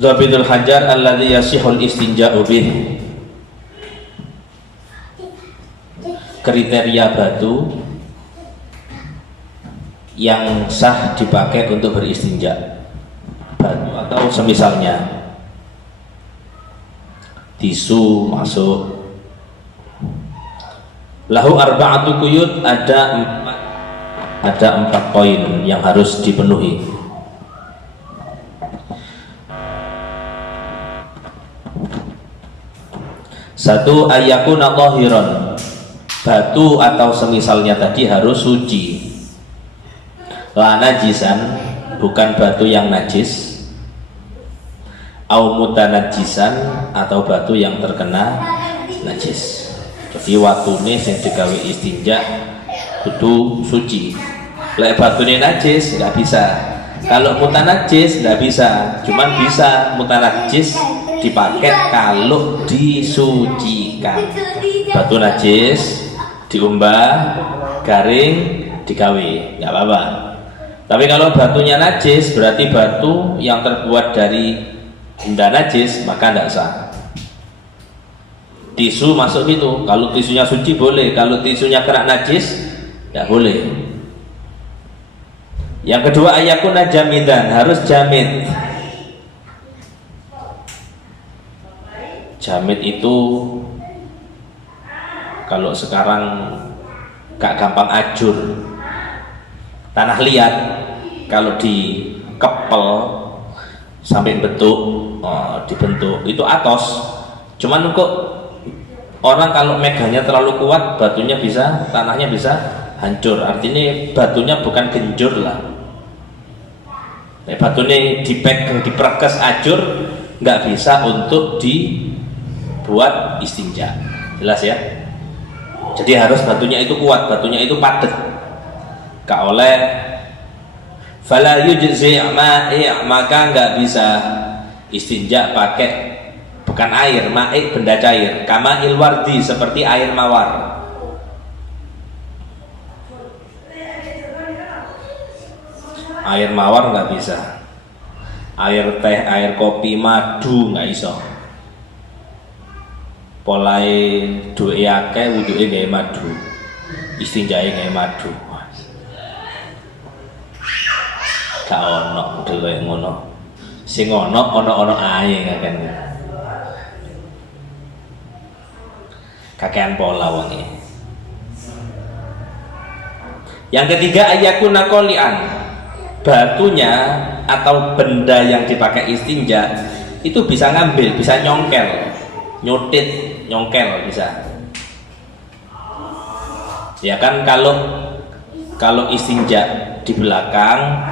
Dhabitul hajar alladzi yasihul istinja'u bih. Kriteria batu yang sah dipakai untuk beristinja. Batu atau semisalnya. Tisu masuk. Lahu arba'atu quyud, ada 4 poin yang harus dipenuhi. Satu, ayyakuna tahiran, batu atau semisalnya tadi harus suci. La najisan, bukan batu yang najis. Au mutanajisan, atau batu yang terkena najis. Jadi watune sing digawe istinja kudu suci. Lek batune najis nggak bisa. Kalau mutanajis nggak bisa. Cuman bisa mutanajis dipakai kalau disucikan. Batu najis diumbah, garing, digawe, nggak apa-apa. Tapi kalau batunya najis, berarti batu yang terbuat dari benda najis, maka tidak sah. Tisu masuk gitu. Kalau tisunya suci boleh, kalau tisunya kena najis tidak boleh. Yang kedua, ayakuna jamidan, harus jamid. Jamid itu kalau sekarang gak gampang ajur, tanah liat, kalau dikepel sampai dibentuk itu atos. Cuman kok orang kalau meganya terlalu kuat, batunya bisa, tanahnya bisa hancur. Artinya batunya bukan genjur lah. Batunya diperkes ajur, nggak bisa untuk dibuat istinja. Jelas ya? Jadi harus batunya itu kuat, batunya itu padat. Gak oleh fala yujzi' maka nggak bisa istinja pakai bukan air, ma'i benda cair, kama ilwardi, seperti air mawar. Air mawar nggak bisa. Air teh, air kopi, madu nggak iso. Polai duwe akeh, wuduke gawe madu, istinjae gawe madu. Gak ono dhewe ngono. Sing ono ae kan. Kakean pola wonge. Yang ketiga, ayakuna qolian, batunya atau benda yang dipakai istinja itu bisa ngambil, bisa nyongkel, nyutit, nyongkel bisa. Ya kan, kalau istinja di belakang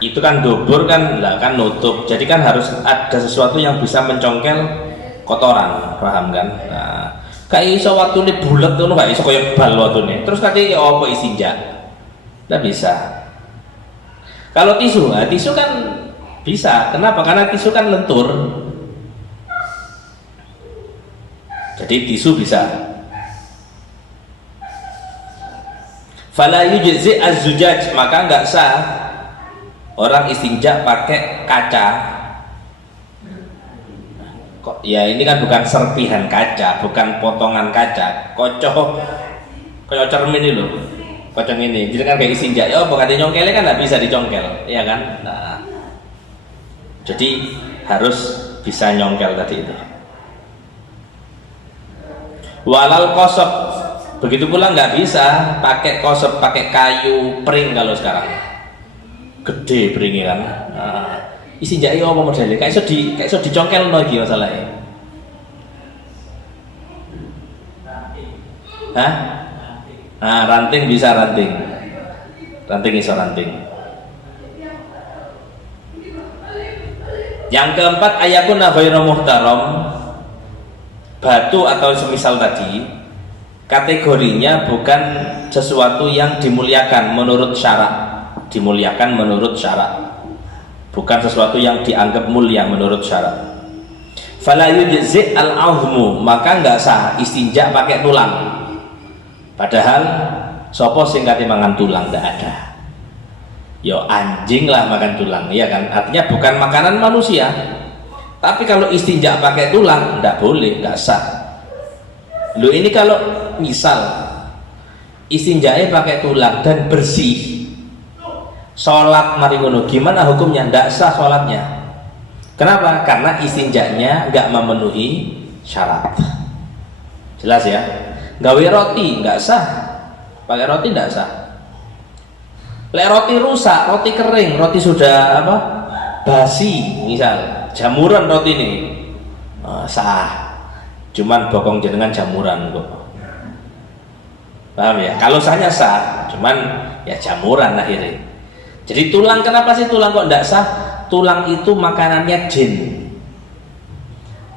itu kan dubur kan, lah kan nutup. Jadi kan harus ada sesuatu yang bisa mencongkel kotoran, paham kan? Nah, kayak iso watune bulet ngono, gak iso kaya bal watune. Terus kate ya apa istinja? Nggak bisa. Kalau tisu, nah, tisu kan bisa. Kenapa? Karena tisu kan lentur. Jadi tisu bisa. Fala yujzi az-zujaj, maka nggak sah orang istinja pakai kaca. Kok ya ini kan bukan serpihan kaca, bukan potongan kaca, kayak cermin ini loh, kocok ini. Jadi kan kayak istinja, ya bukan nyongkelnya kan nggak bisa dicongkel, ya kan? Nah, jadi harus bisa nyongkel tadi itu. Walal kosop, begitu pula nggak bisa pakai kosop, pakai kayu pring kalau sekarang, gede peringnya kan. Nah, istinja iya apa modelnya? Kayak iso dicongkel lagi masalahnya. Hah? Nah, ranting bisa, ranting iso ranting. Yang keempat, ayakuna ghairu muhtaram, batu atau semisal tadi kategorinya bukan sesuatu yang dimuliakan menurut syarak, bukan sesuatu yang dianggap mulia menurut syarak. Fala yujzi al-'azmu, maka nggak sah istinja pakai tulang. Padahal sopo sing kate mangan tulang, ndak ada. Ya anjing lah makan tulang, ya kan? Artinya bukan makanan manusia. Tapi kalau istinja pakai tulang, tidak boleh, tidak sah. Lo ini kalau misal istinjanya pakai tulang dan bersih, sholat mari ngono, gimana hukumnya? Tidak sah sholatnya. Kenapa? Karena istinjanya nggak memenuhi syarat. Jelas ya? Gawe roti nggak sah, pakai roti nggak sah. Lek roti rusak, roti kering, roti sudah apa? Basi, misal jamuran roti ini sah. Cuman bokong jenengan jamuran kok. Paham ya? Kalau sahnya sah, cuman ya jamuran akhirnya. Jadi tulang, kenapa sih tulang kok tidak sah? Tulang itu makanannya jin.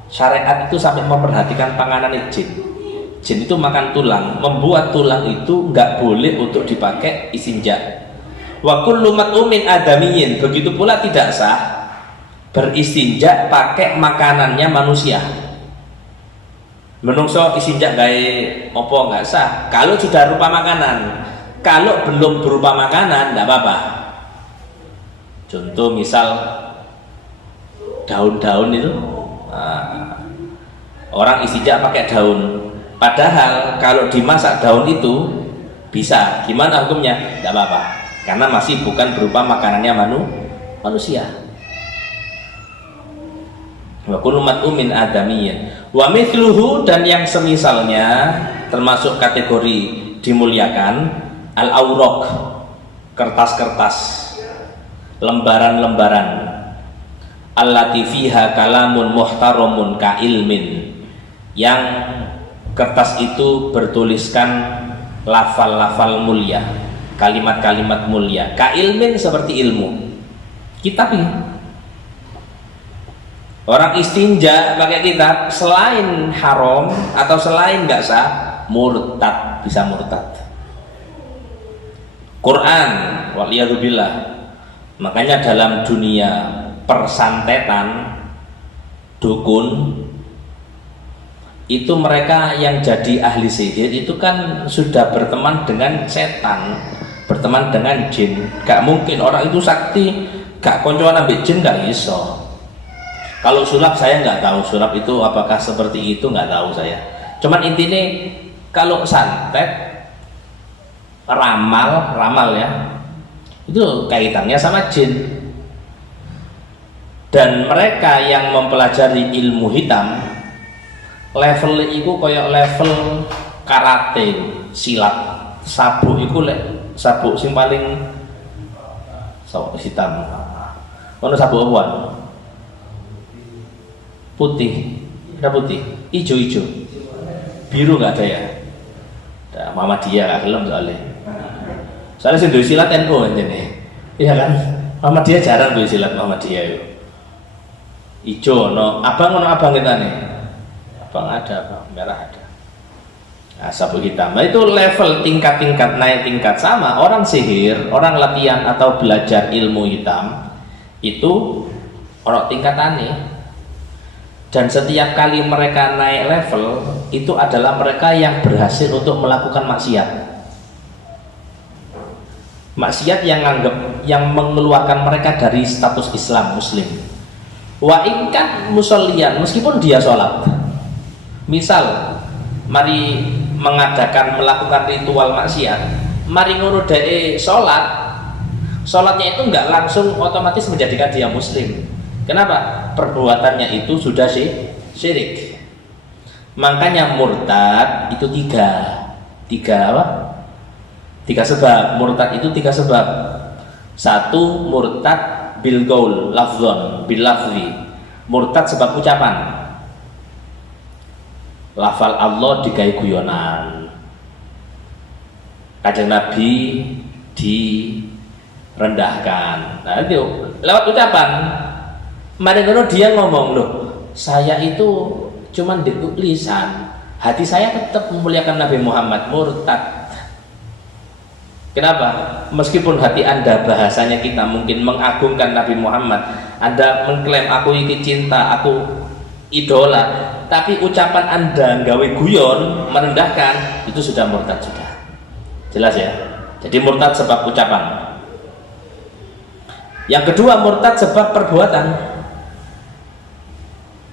Syariat itu sampai memperhatikan panganannya jin. Jin itu makan tulang, membuat tulang itu nggak boleh untuk dipakai istinja. Wa kullu mat'umin adamiyin, begitu pula tidak sah beristinja pakai makanannya manusia. Menungso istinja gawe opo nggak sah kalau sudah rupa makanan. Kalau belum berupa makanan nggak apa-apa. Contoh misal daun-daun itu, orang istinja pakai daun, padahal kalau dimasak daun itu bisa, gimana hukumnya? Nggak apa-apa, karena masih bukan berupa makanannya manusia. Wa kullu mat'umin adamiyyin wa mithluhu, dan yang semisalnya termasuk kategori dimuliakan al-awraq, kertas-kertas, lembaran-lembaran, allati fiha kalamun muhtaramun ka ilmin, yang kertas itu bertuliskan lafal-lafal mulia, kalimat-kalimat mulia, ka ilmin seperti ilmu, kitab ini. Orang istinja pakai kitab selain haram atau selain nggak sah, murtad, bisa murtad. Quran, waliyadzubillah. Makanya dalam dunia persantetan, dukun, itu mereka yang jadi ahli sihir itu kan sudah berteman dengan setan, berteman dengan jin. Gak mungkin orang itu sakti gak koncoan ambek jin, gak iso. Kalau sulap saya nggak tahu, sulap itu apakah seperti itu nggak tahu saya. Cuman intinya kalau santet, ramal ya, itu kaitannya sama jin. Dan mereka yang mempelajari ilmu hitam, level itu kayak level karate, silat, sabuk itu sabuk sing paling sabuk hitam. Ono sabuk apa? Putih, ada putih, hijau, biru nggak ada ya. Nah, Muhammadiyah nggak gelem soalnya sih dua silat NU aja nih, iya kan? Muhammadiyah jarang dua silat Muhammadiyah itu. Hijau, abang kita nih, abang ada, abang merah ada. Nah, sabuk hitam, nah itu level tingkat-tingkat, naik tingkat. Sama orang sihir, orang latihan atau belajar ilmu hitam itu orang tingkatannya. Dan setiap kali mereka naik level, itu adalah mereka yang berhasil untuk melakukan maksiat. Maksiat yang mengeluarkan mereka dari status Islam Muslim. Wa ingkan musollian, meskipun dia sholat. Misal, mari melakukan ritual maksiat, mari ngono dae sholatnya itu nggak langsung otomatis menjadikan dia Muslim. Kenapa? Perbuatannya itu sudah syirik. Makanya murtad itu tiga sebab. Murtad itu tiga sebab. Satu, murtad bil gaul, lafzon, bil lafzi. Murtad sebab ucapan. Lafal Allah digawe guyonan. Kanjeng Nabi direndahkan. Nah itu lewat ucapan. Mari dia ngomong, loh saya itu cuman di lisan, hati saya tetap memuliakan Nabi Muhammad. Murtad. Kenapa? Meskipun hati anda bahasanya kita mungkin mengagungkan Nabi Muhammad, anda mengklaim aku iki cinta, aku idola, tapi ucapan anda gawe guyon, merendahkan, itu sudah murtad sudah. Jelas ya? Jadi murtad sebab ucapan. Yang kedua, murtad sebab perbuatan,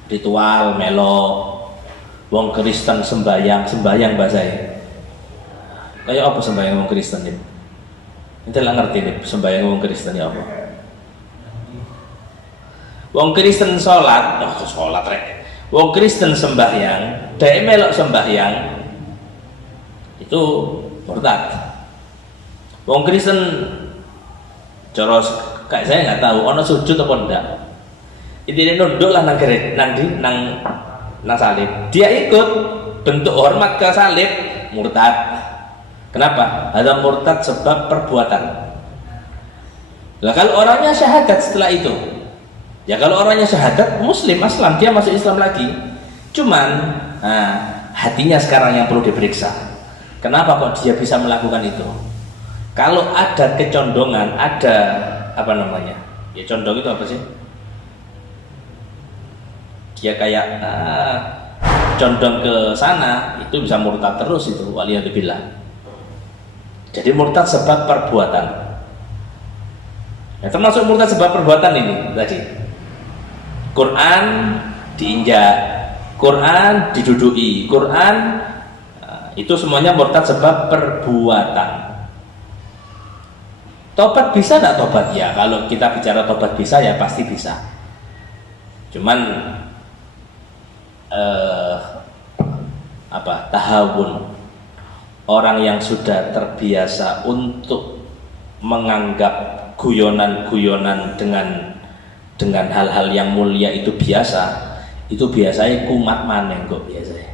ritual, melo, wong Kristen sembayang bahasanya. Kayak apa sembayang wong Kristen ini? Ente lah ngerti nih sembayang wong Kristen ya apa? Wong Kristen sholat, sholat rek. Wong Kristen sembahyang, dhek melok sembahyang itu murtad. Wong Kristen cara kayak saya nggak tahu ono sujud apa enggak. Intinya nunduk lah nang salib. Dia ikut bentuk hormat ke salib, murtad. Kenapa? Ada murtad sebab perbuatan. Lah kalau orangnya syahadat setelah itu, ya kalau orangnya syahadat muslim aslam, dia masuk Islam lagi. Cuman hatinya sekarang yang perlu diperiksa. Kenapa kok dia bisa melakukan itu? Kalau ada kecondongan, ada apa namanya? Ya condong itu apa sih? Dia kayak condong ke sana, itu bisa murtad terus itu, waliyadzubillah. Jadi murtad sebab perbuatan. Ya, termasuk murtad sebab perbuatan ini tadi. Quran diinjak, Quran diduduki, Quran itu semuanya murtad sebab perbuatan. Tobat bisa tidak tobat? Ya kalau kita bicara tobat bisa ya pasti bisa. Cuman tahawun, orang yang sudah terbiasa untuk menganggap guyonan-guyonan dengan hal-hal yang mulia itu biasa, itu biasanya kumat maneng kok biasanya.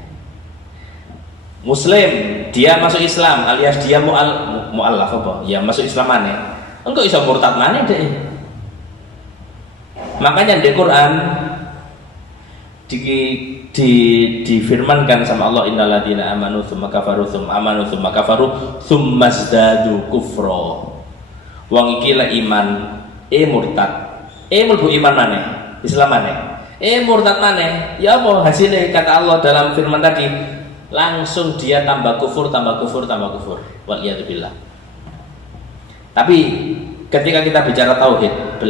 Muslim dia masuk Islam alias dia mu'allaf apa? Ya masuk Islam maneh. Engko iso murtad maneh deh. Makanya di Quran difirmankan sama Allah, innalladzina amanu tsumma kafaru tsumma amanu tsumma kafaru tsumma zdadu kufra. Wong iki lek iman murtad mlebu iman maneh, Islam maneh, murtad maneh. Ya apa hasilnya? Kata Allah dalam firman tadi, langsung dia tambah kufur. Waliyadzubillah. Tapi ketika kita bicara tauhid,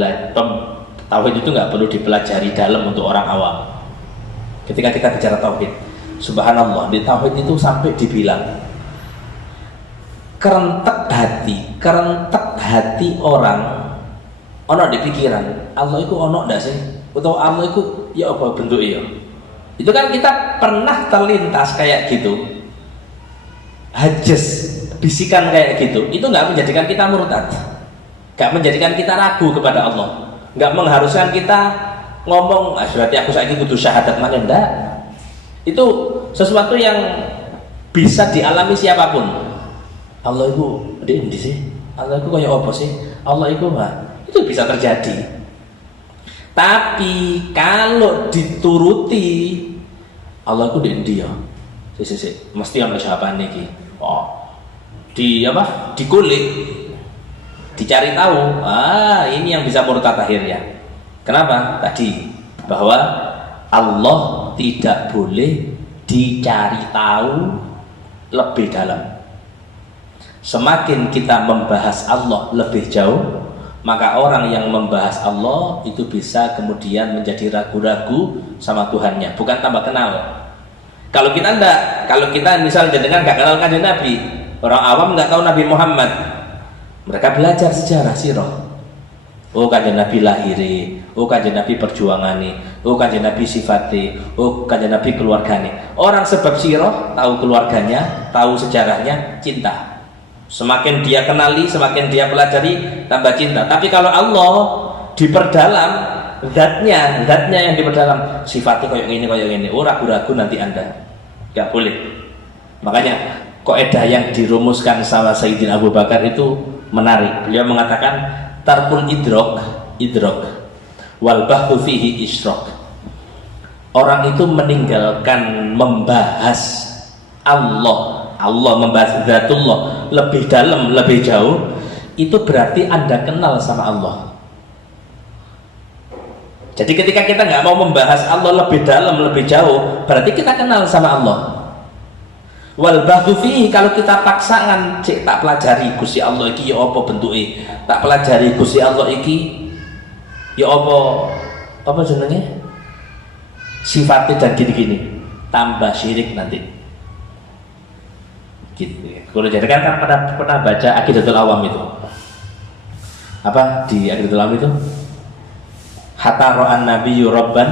tauhid itu nggak perlu dipelajari dalam untuk orang awam. Ketika kita bicara tauhid, subhanallah, di tauhid itu sampai dibilang kerentek hati orang ono di pikiran Allah itu ono ndak sih, atau Allah itu ya apa bentuknya. Itu kan kita pernah terlintas kayak gitu, hajes bisikan kayak gitu. Itu nggak menjadikan kita murtad, nggak menjadikan kita ragu kepada Allah, nggak mengharuskan kita ngomong berarti aku saiki kudu syahadat mana. Enggak, itu sesuatu yang bisa dialami siapapun. Allah itu di sih, Allah itu kayak apa sih, Allah itu itu bisa terjadi. Tapi kalau dituruti Allah itu di dia mesti ada jawaban nih. Dikulik, dicari tahu. Ini yang bisa murtad akhirnya. Kenapa? Tadi bahwa Allah tidak boleh dicari tahu lebih dalam. Semakin kita membahas Allah lebih jauh, maka orang yang membahas Allah itu bisa kemudian menjadi ragu-ragu sama Tuhannya, bukan tambah kenal. Kalau kita enggak, kalau kita misalnya dengan nggak kenal kanjeng Nabi, orang awam nggak tahu Nabi Muhammad, mereka belajar sejarah sirah. Oh kanjeng Nabi lahiri, oh kanjeng Nabi perjuangane, oh kanjeng Nabi sifate, oh kanjeng Nabi keluargane. Orang sebab sirah tahu keluarganya, tahu sejarahnya, cinta. Semakin dia kenali, semakin dia pelajari, tambah cinta. Tapi kalau Allah diperdalam, zatnya yang diperdalam, sifatnya kayak gini, oh ragu-ragu nanti Anda, nggak boleh. Makanya kaidah yang dirumuskan sama Sayyidina Abu Bakar itu menarik. Beliau mengatakan tarkul idrok wal bahthu fihi isyrok. Orang itu meninggalkan membahas Allah membahas zatullah lebih dalam, lebih jauh, itu berarti Anda kenal sama Allah. Jadi ketika kita nggak mau membahas Allah lebih dalam, lebih jauh, berarti kita kenal sama Allah. Wal bahthu fihi, kalau kita paksakan tak pelajari Gusti Allah iki apa bentuke, tak pelajari Gusti Allah iki Ya apa jenenge? Sifatnya dan gini-gini. Tambah syirik nanti. Gitu ya. Kalau jadi kan pernah baca Aqidatul Awam itu. Apa di Aqidatul Awam itu? Hatta ra'an nabiyyu rabban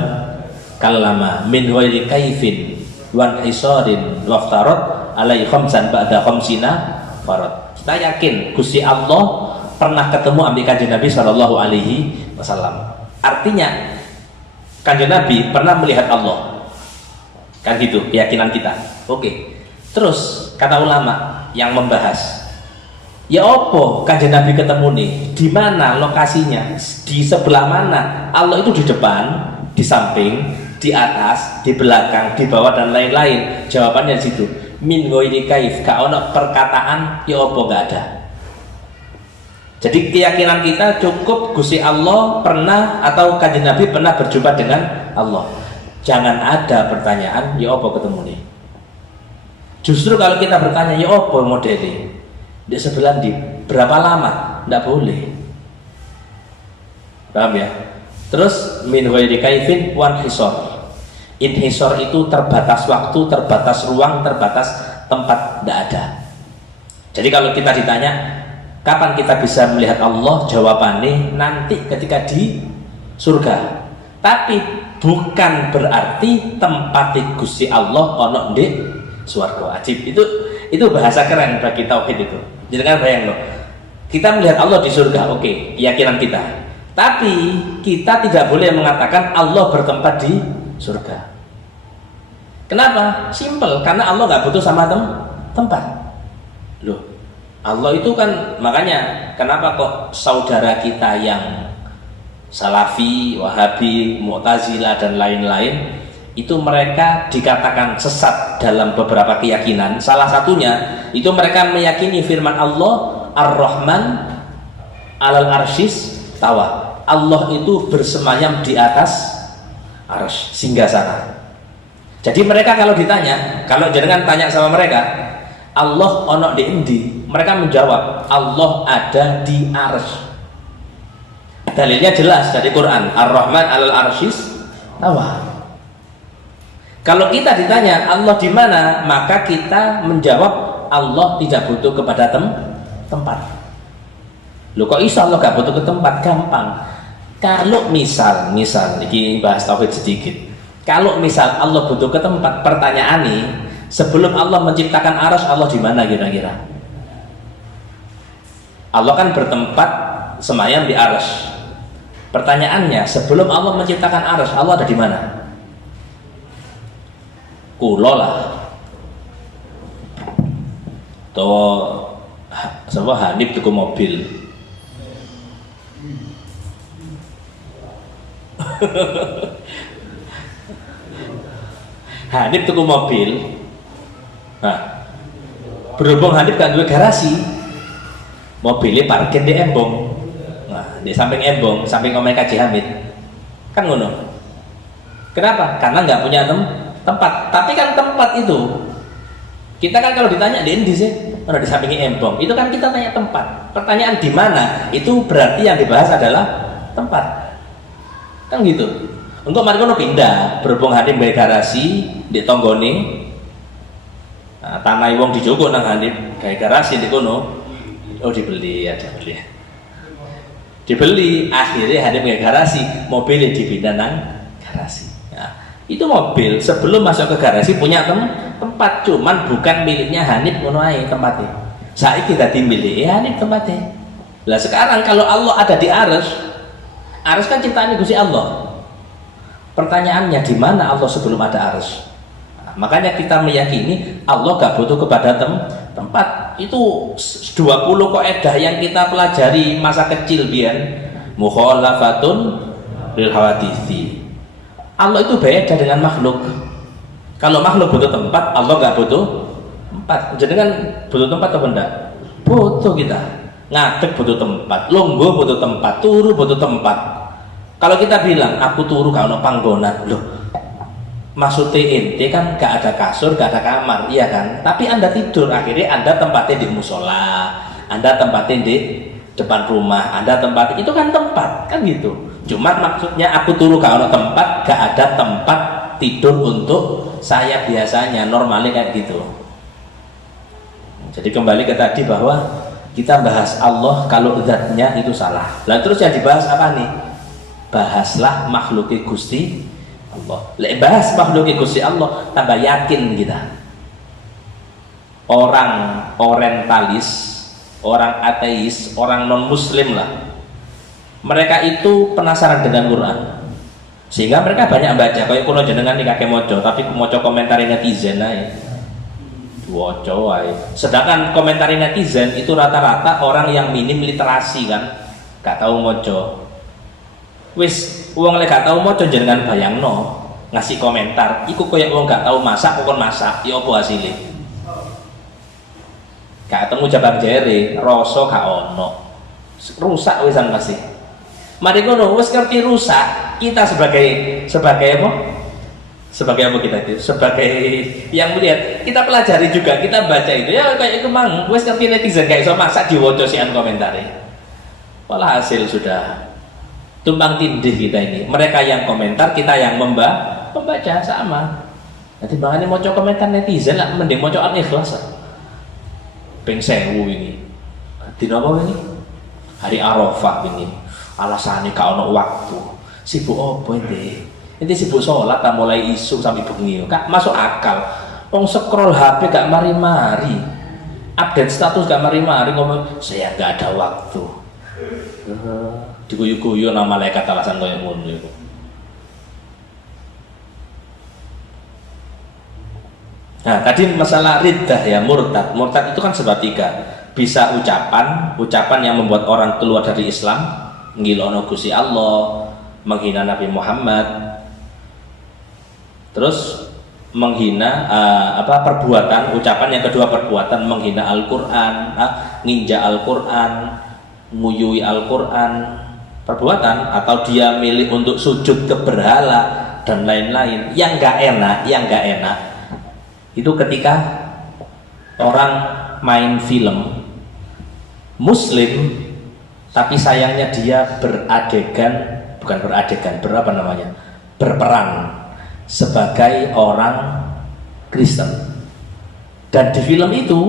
kallama min ghairi kaifin wan isarin waftarad alai khamsan ba'da khamsina farad. Kita yakin Gusti Allah pernah ketemu ambil kanjeng Nabi sallallahu alaihi wasallam. Artinya kanjeng Nabi pernah melihat Allah. Kan gitu keyakinan kita. Oke. Terus kata ulama yang membahas, ya opo kanjeng Nabi ketemu nih, di mana lokasinya, di sebelah mana? Allah itu di depan, di samping, di atas, di belakang, di bawah dan lain-lain. Jawabannya di situ. Min ghairi kaif, gak ono perkataan ya opo, gak ada. Jadi keyakinan kita cukup Gusti Allah pernah atau kanjeng Nabi pernah berjumpa dengan Allah. Jangan ada pertanyaan ya opo ketemu nih. Justru kalau kita bertanya ya opo modelnya di sebelah di berapa lama, tidak boleh. Paham ya? Terus min ghairi kaifin wan hisor. Inhisor itu terbatas waktu, terbatas ruang, terbatas tempat, tidak ada. Jadi kalau kita ditanya kapan kita bisa melihat Allah, jawabannya nanti ketika di surga. Tapi bukan berarti tempat Gusti Allah ono di swarga. Ajib. Itu bahasa keren bagi tauhid itu. Jadi kan bayang loh, kita melihat Allah di surga, oke, keyakinan kita. Tapi kita tidak boleh mengatakan Allah bertempat di surga. Kenapa? Simple, karena Allah nggak butuh sama tempat. Loh, Allah itu kan, makanya kenapa kok saudara kita yang Salafi, Wahabi, Mu'tazilah dan lain-lain itu mereka dikatakan sesat dalam beberapa keyakinan. Salah satunya itu mereka meyakini firman Allah Ar-Rahman alal arsyis tawa. Allah itu bersemayam di atas arsy, singgasana. Jadi mereka kalau ditanya, kalau jangan tanya sama mereka Allah ono di endi, mereka menjawab Allah ada di arsy. Dalilnya jelas dari Quran Ar-Rahman alal arsyis tawa. Kalau kita ditanya Allah di mana, maka kita menjawab Allah tidak butuh kepada tempat. Loh kok iso Allah gak butuh ke tempat? Gampang. Kalau misal ini bahas tauhid sedikit. Kalau misal Allah butuh ke tempat, pertanyaannya sebelum Allah menciptakan arsy, Allah di mana kira-kira? Allah kan bertempat semayam di arsy. Pertanyaannya, sebelum Allah menciptakan arsy, Allah ada di mana? Kulo lah. Sama Hanif tuku mobil. Hanif tuku mobil. Nah, berhubung Hanif kan duwe garasi, mobilnya parkir di embong. Nah, di samping embong, samping omahe Kaji Hamid. Kan ngono. Kenapa? Karena nggak punya tempat. Tapi kan tempat itu, kita kan kalau ditanya di endi sih, mana di sampingnya embong, itu kan kita tanya tempat. Pertanyaan di mana, itu berarti yang dibahas adalah tempat. Kan gitu. Untuk mari kono pindah, berhubung Hanif gawe garasi di tonggone. Nah, tanah wong dijogo nang Hanif, gawe garasi di kono. Oh dibeli, dibeli, akhirnya Hanif gawe garasi, mobilnya dipindah nang garasi. Itu mobil sebelum masuk ke garasi punya tempat, cuman bukan miliknya Hanif ngono ae tempatnya. Saiki dadi milik Hanif tempatnya. Lah sekarang kalau Allah ada di arsy kan ciptaan Gusti Allah. Pertanyaannya di mana Allah sebelum ada arsy? Nah, makanya kita meyakini Allah gak butuh kepada tempat. Itu 20 kaidah yang kita pelajari masa kecil biyen. Mukhalafatun lil hawadithi. Allah itu beda dengan makhluk. Kalau makhluk butuh tempat, Allah nggak butuh tempat. Jadi kan butuh tempat atau enggak? Butuh kita. Ngadeg butuh tempat, longgo butuh tempat, turu butuh tempat. Kalau kita bilang aku turu kalau panggonan, loh, maksudnya ente kan gak ada kasur, gak ada kamar, iya kan? Tapi anda tidur, akhirnya anda tempatnya di musola, anda tempatnya di depan rumah, anda tempatnya itu kan tempat, kan gitu. Cuma maksudnya aku turu gak ada tempat, gak ada tempat tidur untuk saya biasanya, normalnya kayak gitu. Jadi kembali ke tadi bahwa kita bahas Allah kalau zatnya itu salah. Lalu terus yang dibahas apa nih? Bahaslah makhluki Gusti Allah. Bahas makhluki Gusti Allah tambah yakin kita. Orang orientalis, orang ateis, orang non muslim lah, mereka itu penasaran dengan Quran, sehingga mereka banyak baca. Kayak kulo jenengan nih kakek mojo, tapi mojo komentar netizen aja, woco aja. Sedangkan komentar netizen itu rata-rata orang yang minim literasi kan, gak tahu mojo. Wis uang lek gak tahu mojo jenengan bayangno ngasih komentar, iku koyak uang gak tahu masak, bukan masak, ya apa hasilnya? Gak ketemu jabang jere, rasa gak ono, rusak wisan pasti. Mari ngono wis ngerti rusak, kita sebagai apa? Sebagai apa kita itu? Sebagai yang melihat, kita pelajari juga, kita baca itu ya kayak itu mang wis ngerti netizen gak iso masak diwoco sian komentare. Walah hasil sudah tumpang tindih kita ini. Mereka yang komentar, kita yang membaca sama. Nanti bangane moco komentar netizen lah mending moco Al-Ikhlas. Ping 1000 ini. Dina apa ini? Hari Arafah ini. Alasannya gak ono waktu. Sibuk apa ini? Ini sibuk sholat tak mulai isu sampai bengi. Kak masuk akal. Wong scroll HP gak mari-mari. Update status gak mari-mari ngomong saya gak ada waktu. Diguyu-guyu nama malaikat alasan koyo ngono iku. Nah, tadi masalah riddah ya, murtad. Murtad itu kan sebab 3. Bisa ucapan yang membuat orang keluar dari Islam, ngilono Gusti Allah, menghina Nabi Muhammad. Terus menghina perbuatan, ucapan yang kedua perbuatan menghina Al-Qur'an, nginjak Al-Qur'an, nguyui Al-Qur'an. Perbuatan atau dia milih untuk sujud ke berhala dan lain-lain yang enggak enak. Itu ketika orang main film muslim tapi sayangnya dia berperan sebagai orang Kristen, dan di film itu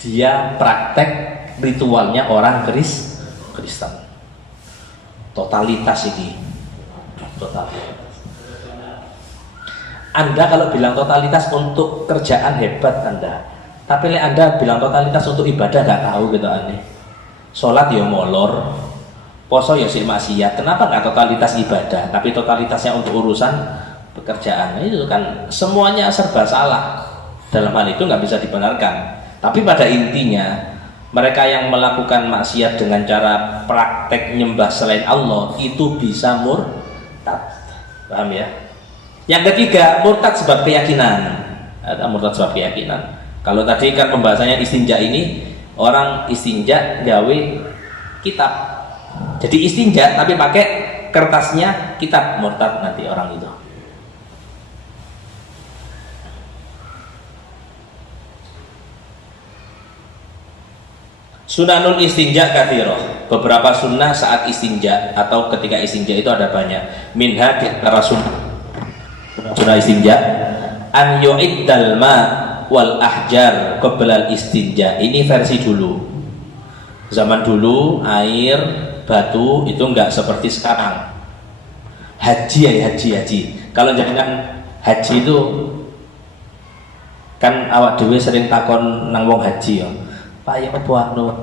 dia praktek ritualnya orang Kristen. Totalitas ini, totalitas. Anda kalau bilang totalitas untuk kerjaan hebat Anda, tapi Anda bilang totalitas untuk ibadah gak tahu gitu aneh. Sholat ya molor, poso ya sik maksiat. Kenapa nggak totalitas ibadah, tapi totalitasnya untuk urusan pekerjaan? Itu kan semuanya serba salah. Dalam hal itu nggak bisa dibenarkan. Tapi pada intinya mereka yang melakukan maksiat dengan cara praktek nyembah selain Allah itu bisa murtad. Paham ya? Yang ketiga, murtad sebab keyakinan. Ada murtad sebab keyakinan. Kalau tadi kan pembahasannya istinja, ini orang istinja gawe kitab. Jadi istinja tapi pakai kertasnya kitab, murtad nanti orang itu. Sunanul istinja katsiroh. Beberapa sunnah saat istinja atau ketika istinja itu ada banyak. Minha di antara sunnah istinja an yu'iddal ma wal ahjar qabla istinja. Ini versi dulu. Zaman dulu air, batu itu enggak seperti sekarang. Haji. Kalau jangan haji itu kan awak dhewe sering takon nang wong haji ya. Pak ya apa anu?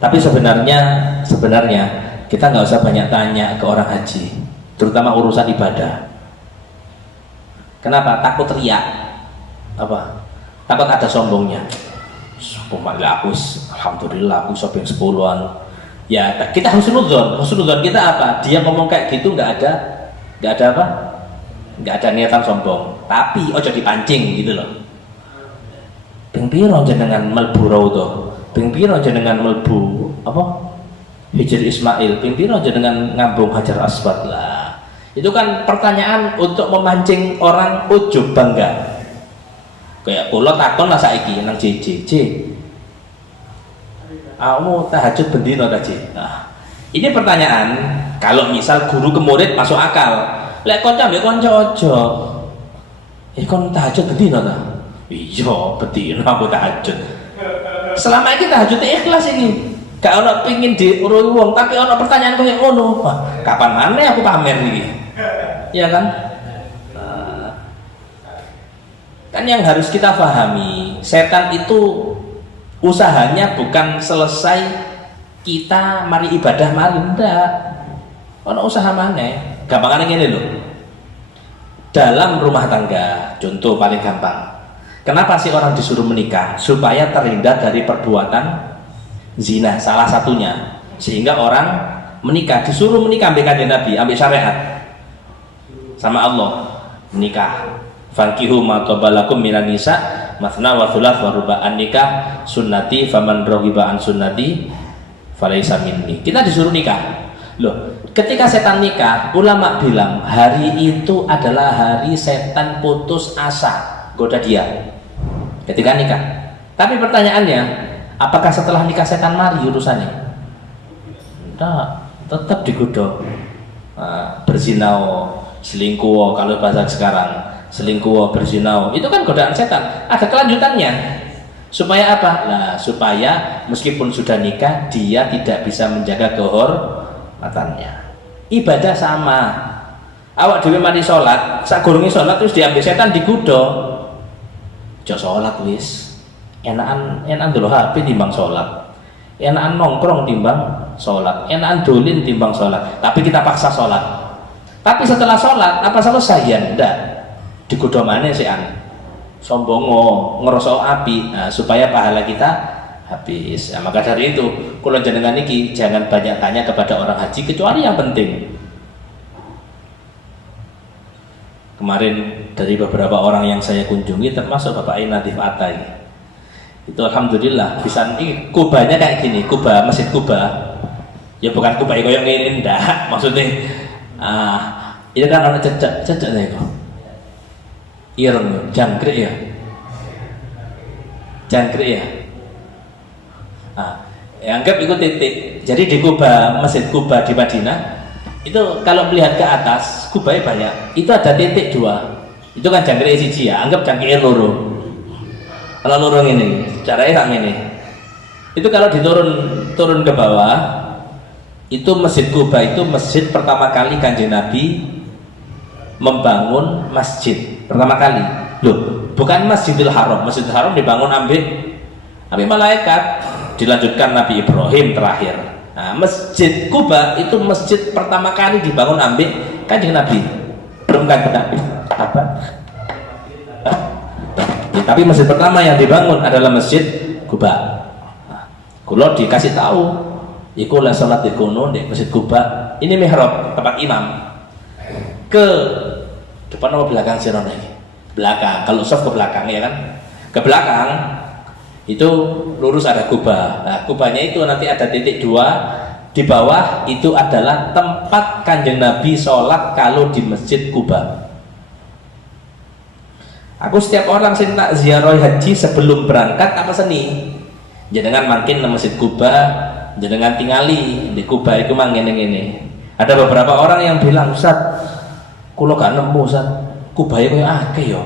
Tapi sebenarnya kita nggak usah banyak tanya ke orang haji, terutama urusan ibadah. Kenapa? Takut riak. Apa? Takut ada sombongnya. Alhamdulillah aku shopping 10-an. Ya kita husnudzon kita apa? Dia ngomong kayak gitu nggak ada apa? Nggak ada niatan sombong. Tapi ojo dipancing gitu loh. Ping piro jenengan melbu Raudha, ping piro jenengan melbu apa Hijr Ismail, ping piro jenengan ngambung Hajar Aswad lah. Itu kan pertanyaan untuk memancing orang ujub bangga. Kayak kula takon lah saiki nang JJJ kamu tahajud bendino tadi. Nah, ini pertanyaan kalau misal guru ke murid masuk akal. Lek kanca mbek kanca aja. Kon tahajud bendino ta? Iya, bendino aku tahajud. Selama ini tahajud ikhlas ini. Gak ono pengin diurui wong, tapi ono pertanyaan koyo ngono. Kapan maneh aku pamer iki? Iya kan? Kan yang harus kita pahami, setan itu usahanya bukan selesai kita mari ibadah mari ndak. Ono usaha maneh. Gampangane ngene lho. Dalam rumah tangga, contoh paling gampang. Kenapa sih orang disuruh menikah? Supaya terhindar dari perbuatan zina, salah satunya. Sehingga orang menikah, disuruh menikah ambil kanjeng Nabi, ambil syariat sama Allah, menikah. Fankihu ma tabalakum minan nisa matsna wa thulath wa ruba'an, nikah sunnati faman raghiba an sunnati falaisa minni. Kita disuruh nikah. Loh, ketika setan nikah, ulama bilang hari itu adalah hari setan putus asa goda dia ketika nikah. Tapi pertanyaannya, apakah setelah nikah setan mari urusannya? Tidak, tetap digoda. Berzinao, selingkuh kalau bahasa sekarang, selingkuh, berzinao, itu kan godaan setan. Ada kelanjutannya. Supaya apa? Nah, supaya meskipun sudah nikah, dia tidak bisa menjaga kehormatannya. Ibadah sama. Awak dhewe mari salat, sak gurunge salat terus diambil setan digoda. Aja salat wis. Enakan ndelok HP timbang salat. Enakan nongkrong timbang salat. Enakan dolin timbang salat. Tapi kita paksa salat. Tapi setelah salat apa selesai ya? Ndak. Digoda maneh sik an. Sombongo, ngerasa api. Nah, supaya pahala kita habis. Nah, maka dari itu, kula jenengan iki jangan banyak tanya kepada orang haji kecuali yang penting. Kemarin dari beberapa orang yang saya kunjungi termasuk Bapak Natif Atai. Itu alhamdulillah bisa ini kubahnya kayak gini, kubah Masjid Kuba. Ya bukan kubah yang ngene ndak, maksudnya itu kan ana cecek niku. Ireng, jangkrik ya. Jangkrik ya. Anggap itu titik. Jadi di Kuba, Masjid Kuba di Madinah itu kalau melihat ke atas kubahnya banyak, itu ada titik 2. Itu kan jangkrik siji ya, anggap jangkrik loro. Kalau loro ini, caranya kayak gini. Itu kalau turun ke bawah, itu Masjid Kuba itu masjid pertama kali Kanjeng Nabi membangun masjid pertama kali. Loh, bukan Masjidil Haram. Masjidil Haram dibangun ambil malaikat, dilanjutkan Nabi Ibrahim terakhir. Nah, Masjid Kuba itu masjid pertama kali dibangun ambil Kanjeng Nabi. Belum kan Nabi apa? Ya, tapi masjid pertama yang dibangun adalah Masjid Kuba. Kulo dikasih tahu, iku lah salat di kono di Masjid Kuba. Ini mihrab tempat imam. Ke depan atau belakang sih Ron lagi? Belakang. Kalau soft ke belakang ya kan? Ke belakang itu lurus ada Kuba. Nah, Kubanya itu nanti ada titik 2 di bawah, itu adalah tempat Kanjeng Nabi sholat kalau di Masjid Kuba. Aku setiap orang sing tak ziarah haji sebelum berangkat apa seni jenengan makin nang Masjid Kuba, jenengan tingali di Kuba itu mang ngene-ngene. Ada beberapa orang yang bilang, "Ustaz, kula gak nemu Ustaz, Kuba koyo akeh yo."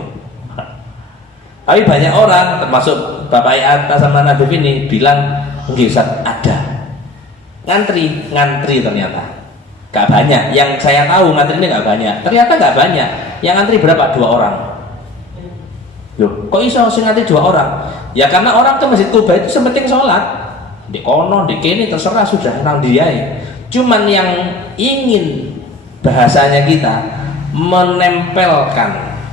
Tapi banyak orang termasuk Bapak Atta sama Nadif ini bilang, "Nggih Ustaz, ada." Ngantri ternyata. Gak banyak. Yang saya tahu ngantri ini gak banyak. Ternyata gak banyak. Yang ngantri berapa? 2 orang. Loh, kok iso sing ngantri 2 orang? Ya karena orang ke Masjid Kuba itu sementing sholat. Di kono, di kene terserah sudah nang dia. Cuman yang ingin bahasanya kita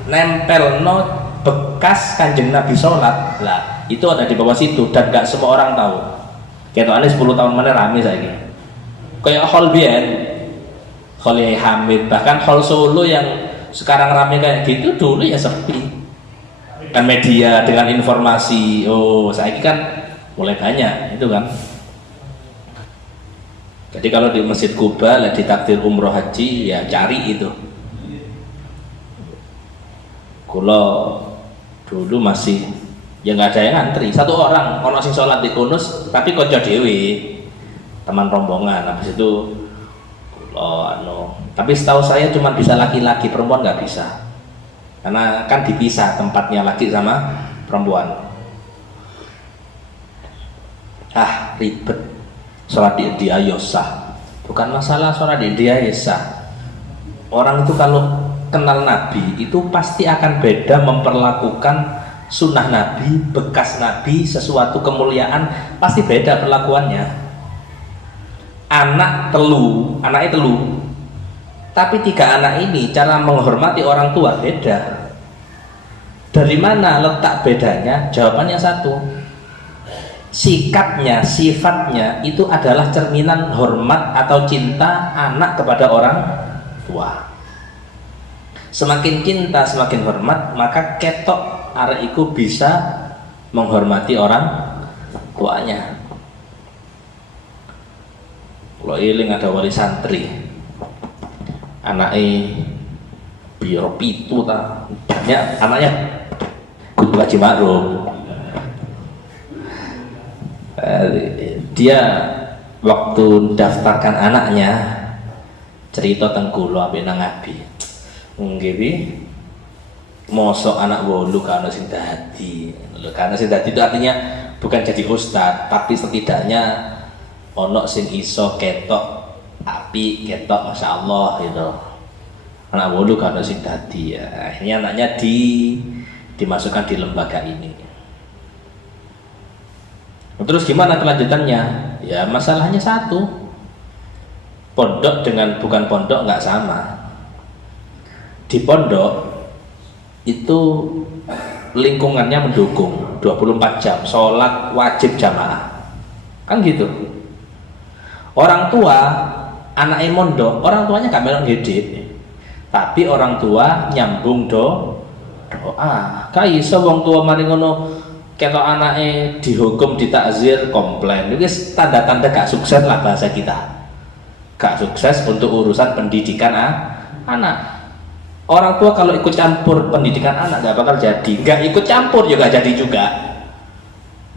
nempelno bekas Kanjeng Nabi sholat lah, itu ada di bawah situ dan gak semua orang tahu. Kayak 10 tahun mana rame saya kayak hall biyen, hall Hamid, bahkan hall Solo yang sekarang rame kayak gitu dulu ya sepi kan, media dengan informasi. Oh, saya kan mulai banyak itu kan. Jadi kalau di Masjid Kuba lah ditakdir umroh haji ya cari itu. Kalau dulu masih Ya nggak ada yang ngantri, satu orang ono sing sholat di kunus tapi kocok dewi teman rombongan. Habis itu tapi setahu saya cuma bisa laki-laki, perempuan nggak bisa karena kan dipisah tempatnya laki sama perempuan. Ribet. Sholat di India ya sah, bukan masalah sholat di India ya sah. Orang itu kalau kenal Nabi itu pasti akan beda memperlakukan sunnah Nabi, bekas Nabi, sesuatu kemuliaan, pasti beda perlakuannya. Anaknya telu, tapi 3 anak ini cara menghormati orang tua beda. Dari mana letak bedanya? Jawabannya satu, sikapnya, sifatnya itu adalah cerminan hormat atau cinta anak kepada orang tua. Semakin cinta, semakin hormat, maka ketok arek iku bisa menghormati orang tuanya. Kalau iling ada wali santri, anaknya biro pitu ta, banyak anaknya Guru Haji Ma'ruf. Dia waktu daftarkan anaknya cerita tengkulo abe nang abi, nggih mosok anak wolu karena sing dadi. Karena sing dadi itu artinya bukan jadi ustad, tapi setidaknya ono sing iso ketok api, ketok masya Allah gitu. Anak wolu karena sing dadi ya. Akhirnya anaknya dimasukkan di lembaga ini. Terus gimana kelanjutannya? Ya masalahnya satu, pondok dengan bukan pondok nggak sama. Di pondok itu lingkungannya mendukung 24 jam sholat wajib jamaah kan gitu. Orang tua anaknya mondok, orang tuanya gak melok ngedit, tapi orang tua nyambung doa. Kayak iso wong tua mari ngono ketok anaknya dihukum, ditakzir, komplain. Itu tanda-tanda gak sukses lah bahasa kita, gak sukses untuk urusan pendidikan anak. Orang tua kalau ikut campur pendidikan anak gak bakal jadi, gak ikut campur juga jadi juga.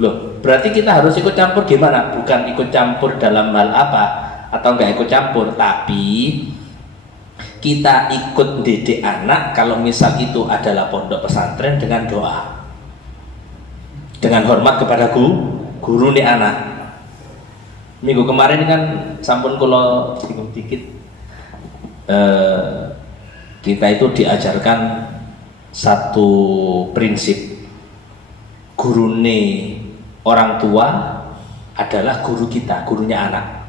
Loh, berarti kita harus ikut campur gimana? Bukan ikut campur dalam hal apa atau gak ikut campur, tapi kita ikut didik anak kalau misal itu adalah pondok pesantren dengan doa, dengan hormat kepada guru nih anak. Minggu kemarin kan sampun kula singgung dikit, kita itu diajarkan satu prinsip, gurune orang tua adalah guru kita, gurunya anak.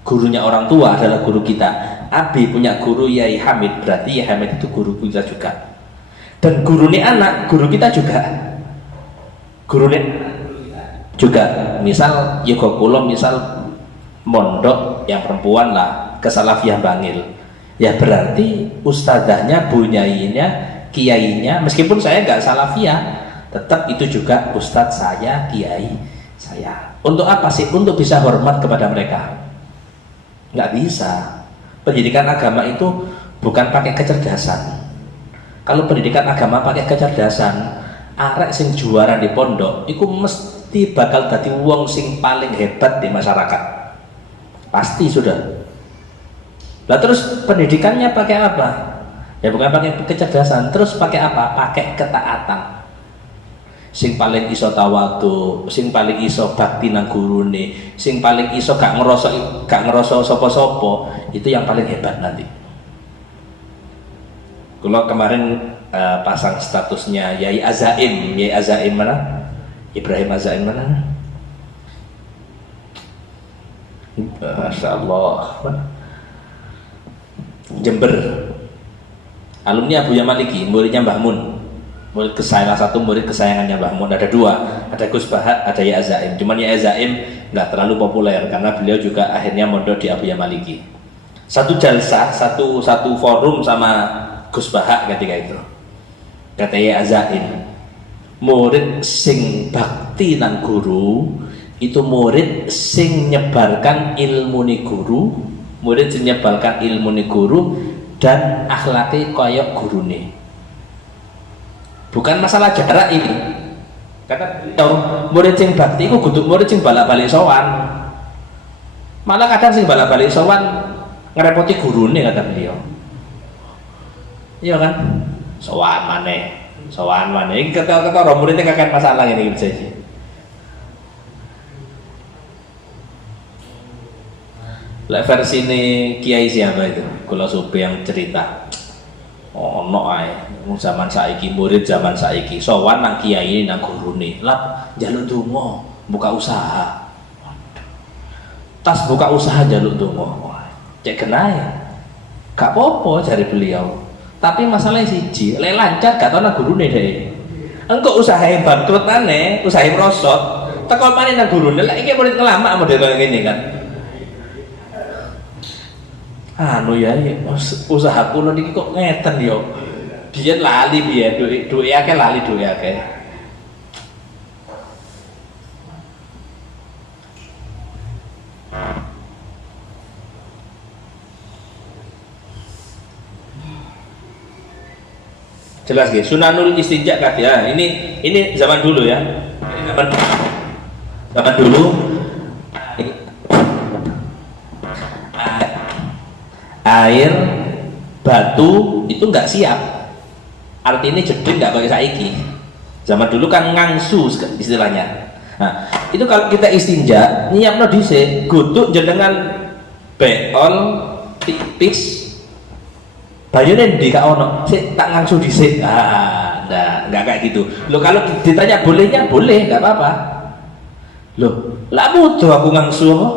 Gurunya orang tua adalah guru kita. Abi punya guru Yai Hamid, berarti Yai Hamid itu guru kita juga. Dan gurune anak, guru kita juga. Gurune juga. Misal yoga kula misal mondok yang perempuan lah ke Salafiyah Bangil. Ya berarti ustadzahnya, bunyainya, kiainya, meskipun saya nggak Salafiyah, tetap itu juga ustadz saya, kiai saya. Untuk apa sih? Untuk bisa hormat kepada mereka. Nggak bisa. Pendidikan agama itu bukan pakai kecerdasan. Kalau pendidikan agama pakai kecerdasan, arek sing juara di pondok itu mesti bakal dadi wong sing paling hebat di masyarakat. Pasti sudah. Lah terus pendidikannya pakai apa? Ya bukan pakai kecerdasan, terus pakai apa? Pakai ketaatan. Sing paling iso tawadu, sing paling iso bakti nang gurune, sing paling iso gak ngerasa sapa-sapa, itu yang paling hebat nanti. Kalau kemarin pasang statusnya Yai Azaim mana? Ibrahim Azaim mana? Masya Allah. Jember, alumni Abuya Maliki, muridnya Mbah Mun. Murid salah satu murid kesayangannya Mbah Mun, ada dua, ada Gus Bahat, ada Yai Azaim. Cuman Yai Azaim nggak terlalu populer karena beliau juga akhirnya mondok di Abuya Maliki. Satu jalsah, satu forum sama Gus Bahat ketika itu. Kata Yai Azaim, murid sing bakti nang guru itu murid sing nyebarkan ilmu ni guru, murid sing nyebarkan ilmu ni guru dan akhlaki koyok gurune. Bukan masalah jarak ini, Kata murid sing bakti iku kudu murid sing balak-balik sowan. Malah kadang sing balak-balik sowan ngerepoti gurune kata beliau. Iya kan? Sowan maneh. Ini kata muridnya kakek masalah ini bisa sih. Lek versi ini Kiai siapa itu? Kula Supi yang cerita. Ono ae zaman saiki murid zaman saiki sowan nang kiai nang gurune lap njaluk donga buka usaha tas buka usaha njaluk donga cek kenae gak apa-apa jari beliau tapi masalahnya siji lek lancar gak tau nang gurune deh engko usahae bangkrut maneh usahae merosot teko maneh nang gurune lek iki murid ngelama model kaya ngene kan anu ya usaha kula niki kok ngeten yo biyen lali biyen duwe akeh lali duwe akeh jelas nggih sunanul istinja kadhi ini zaman dulu ya ini zaman dulu air batu itu nggak siap artinya jeding nggak pakai saiki zaman dulu kan ngangsu istilahnya. Nah itu kalau kita istinja nyiapno dhisik gutuk jenengan beol tipis banyune ndi gak ono sik tak ngangsu dhisik nggak kayak gitu lo kalau ditanya bolehnya boleh nggak apa-apa lo lah butuh aku ngangsu apa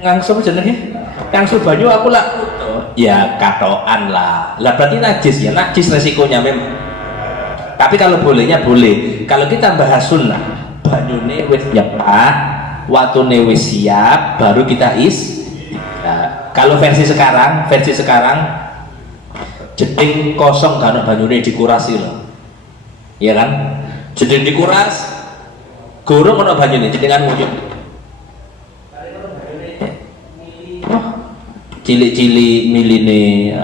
ngangsu apa jenenge ngangsu banyu aku lah ya katoan lah berarti najis ya najis resikonya memang tapi kalau bolehnya boleh kalau kita bahas sunnah banyune wis nyepak watune wis siap baru kita ya. Kalau versi sekarang jeding kosong kan banyune dikurasi loh iya kan jeding dikuras gorong ono banyune jedingan nguyuh cilik-cilik miline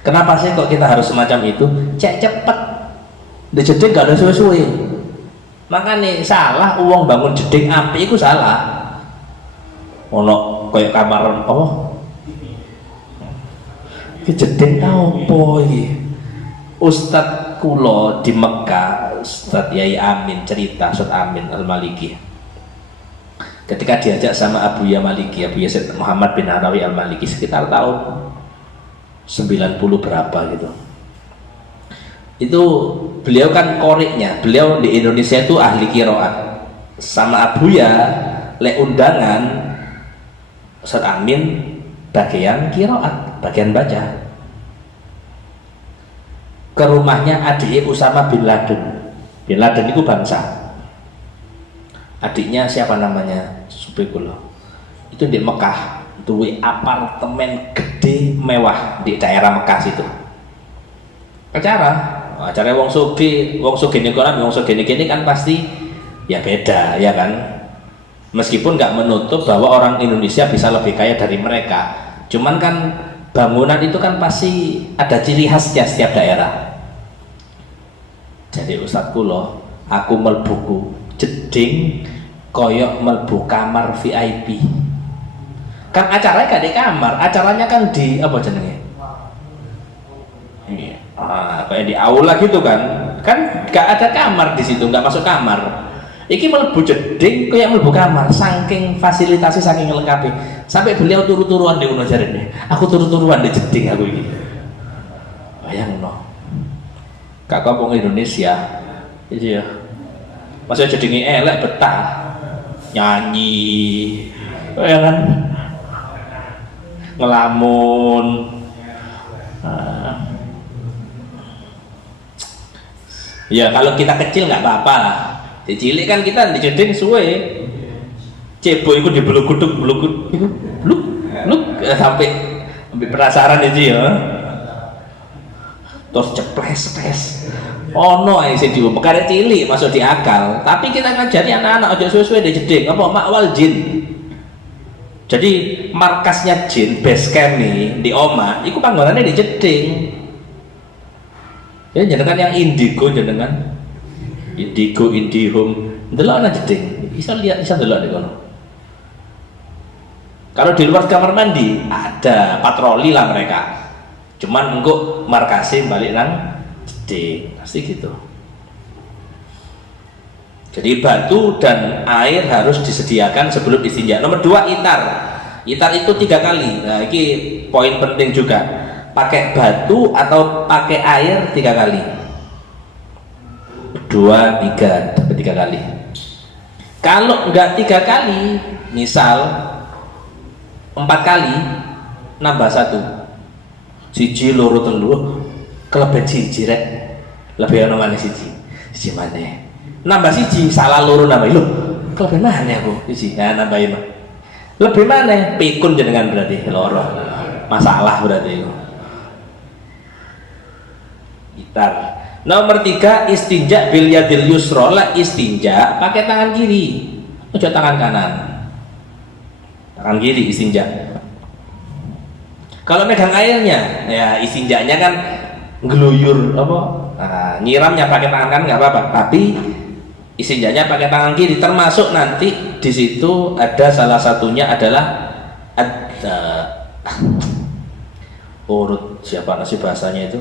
kenapa sih kok kita harus semacam itu cek cepet di jeding gak ada suwe-suwe makanya salah uang bangun jeding api itu salah ono kayak kamar iki jeding apa iki Ustadz kulo di Mekah Ustadz Yai Amin cerita Ustadz Amin Al-Maliki ketika diajak sama Abu Ya Maliki Abu Ya Muhammad bin Harawi Al-Maliki sekitar tahun 90 berapa gitu itu beliau kan koriknya beliau di Indonesia itu ahli qiraat sama Abu Ya lek undangan Ustaz Amin bagian qiraat bagian baca ke rumahnya adik Usama bin Laden itu bangsa adiknya siapa namanya Subekulo itu di Mekah duwe apartemen gede mewah di daerah Mekah situ acara wong sugih wong sugih kan pasti ya beda ya kan meskipun nggak menutup bahwa orang Indonesia bisa lebih kaya dari mereka cuman kan bangunan itu kan pasti ada ciri khasnya setiap daerah jadi Ustadz kulo aku melbuku jeding koyok melbu kamar VIP kan acaranya gak di kamar acaranya kan di apa jenenge kayak di aula gitu kan gak ada kamar di situ nggak masuk kamar iki melbu jeding koyok melbu kamar saking fasilitasi saking lengkapi sampai beliau turu-turuan di uno jarene aku turu-turuan di jeding aku ini bayang no kak kampung Indonesia itu ya masih jedingnya elek betah nyanyi ya kan ngelamun ya kalau kita kecil nggak apa-apa lah di cilik kan kita di jeding suwe cebo itu di beluk-guduk beluk sampai penasaran itu ya terus ceples ono ae sing diomong perkara cilik masuk di akal tapi kita ngajari anak-anak aja suwe-suwe di jeding apa makwal jin jadi markasnya jin base camp nih di omah itu panggonannya di jeding Ya jenengan yang indigo jenengan. Indigo, Indihome, ndelok ana jeding. Bisa lihat, bisa ndelok di kono. Kalau di luar kamar mandi ada patroli lah mereka. Cuman engko markase balik nang jeding. Pasti gitu. Jadi batu dan air harus disediakan sebelum istinja. Nomor 2, itar. Itar itu 3 kali. Nah, ini poin penting juga. Pakai batu atau pakai air 3 kali. 2, 3, sampai 3 kali. Kalau enggak 3 kali, misal 4 kali, nambah 1. Siji, loro, telu, kelebihan siji rek. Lebih ono maneh siji. Siji maneh. Nambah siji, salah loro nambah. Lho, kelebihan maneh aku. Siji, ya nambahin mah. Lebih maneh pikun jenengan berarti loro. Masalah berarti itu. Gitar. Nomor 3, istinja bil yadil yusra. Lah istinja pakai tangan kiri, ojo tangan kanan. Tangan kiri istinja. Kalau megang airnya, ya istinjanya kan ngeluyur apa? Nah, nyiramnya pakai tangan kanan nggak apa-apa, tapi istinjanya pakai tangan kiri. Termasuk nanti di situ ada salah satunya adalah ada urut siapa nasi bahasanya itu.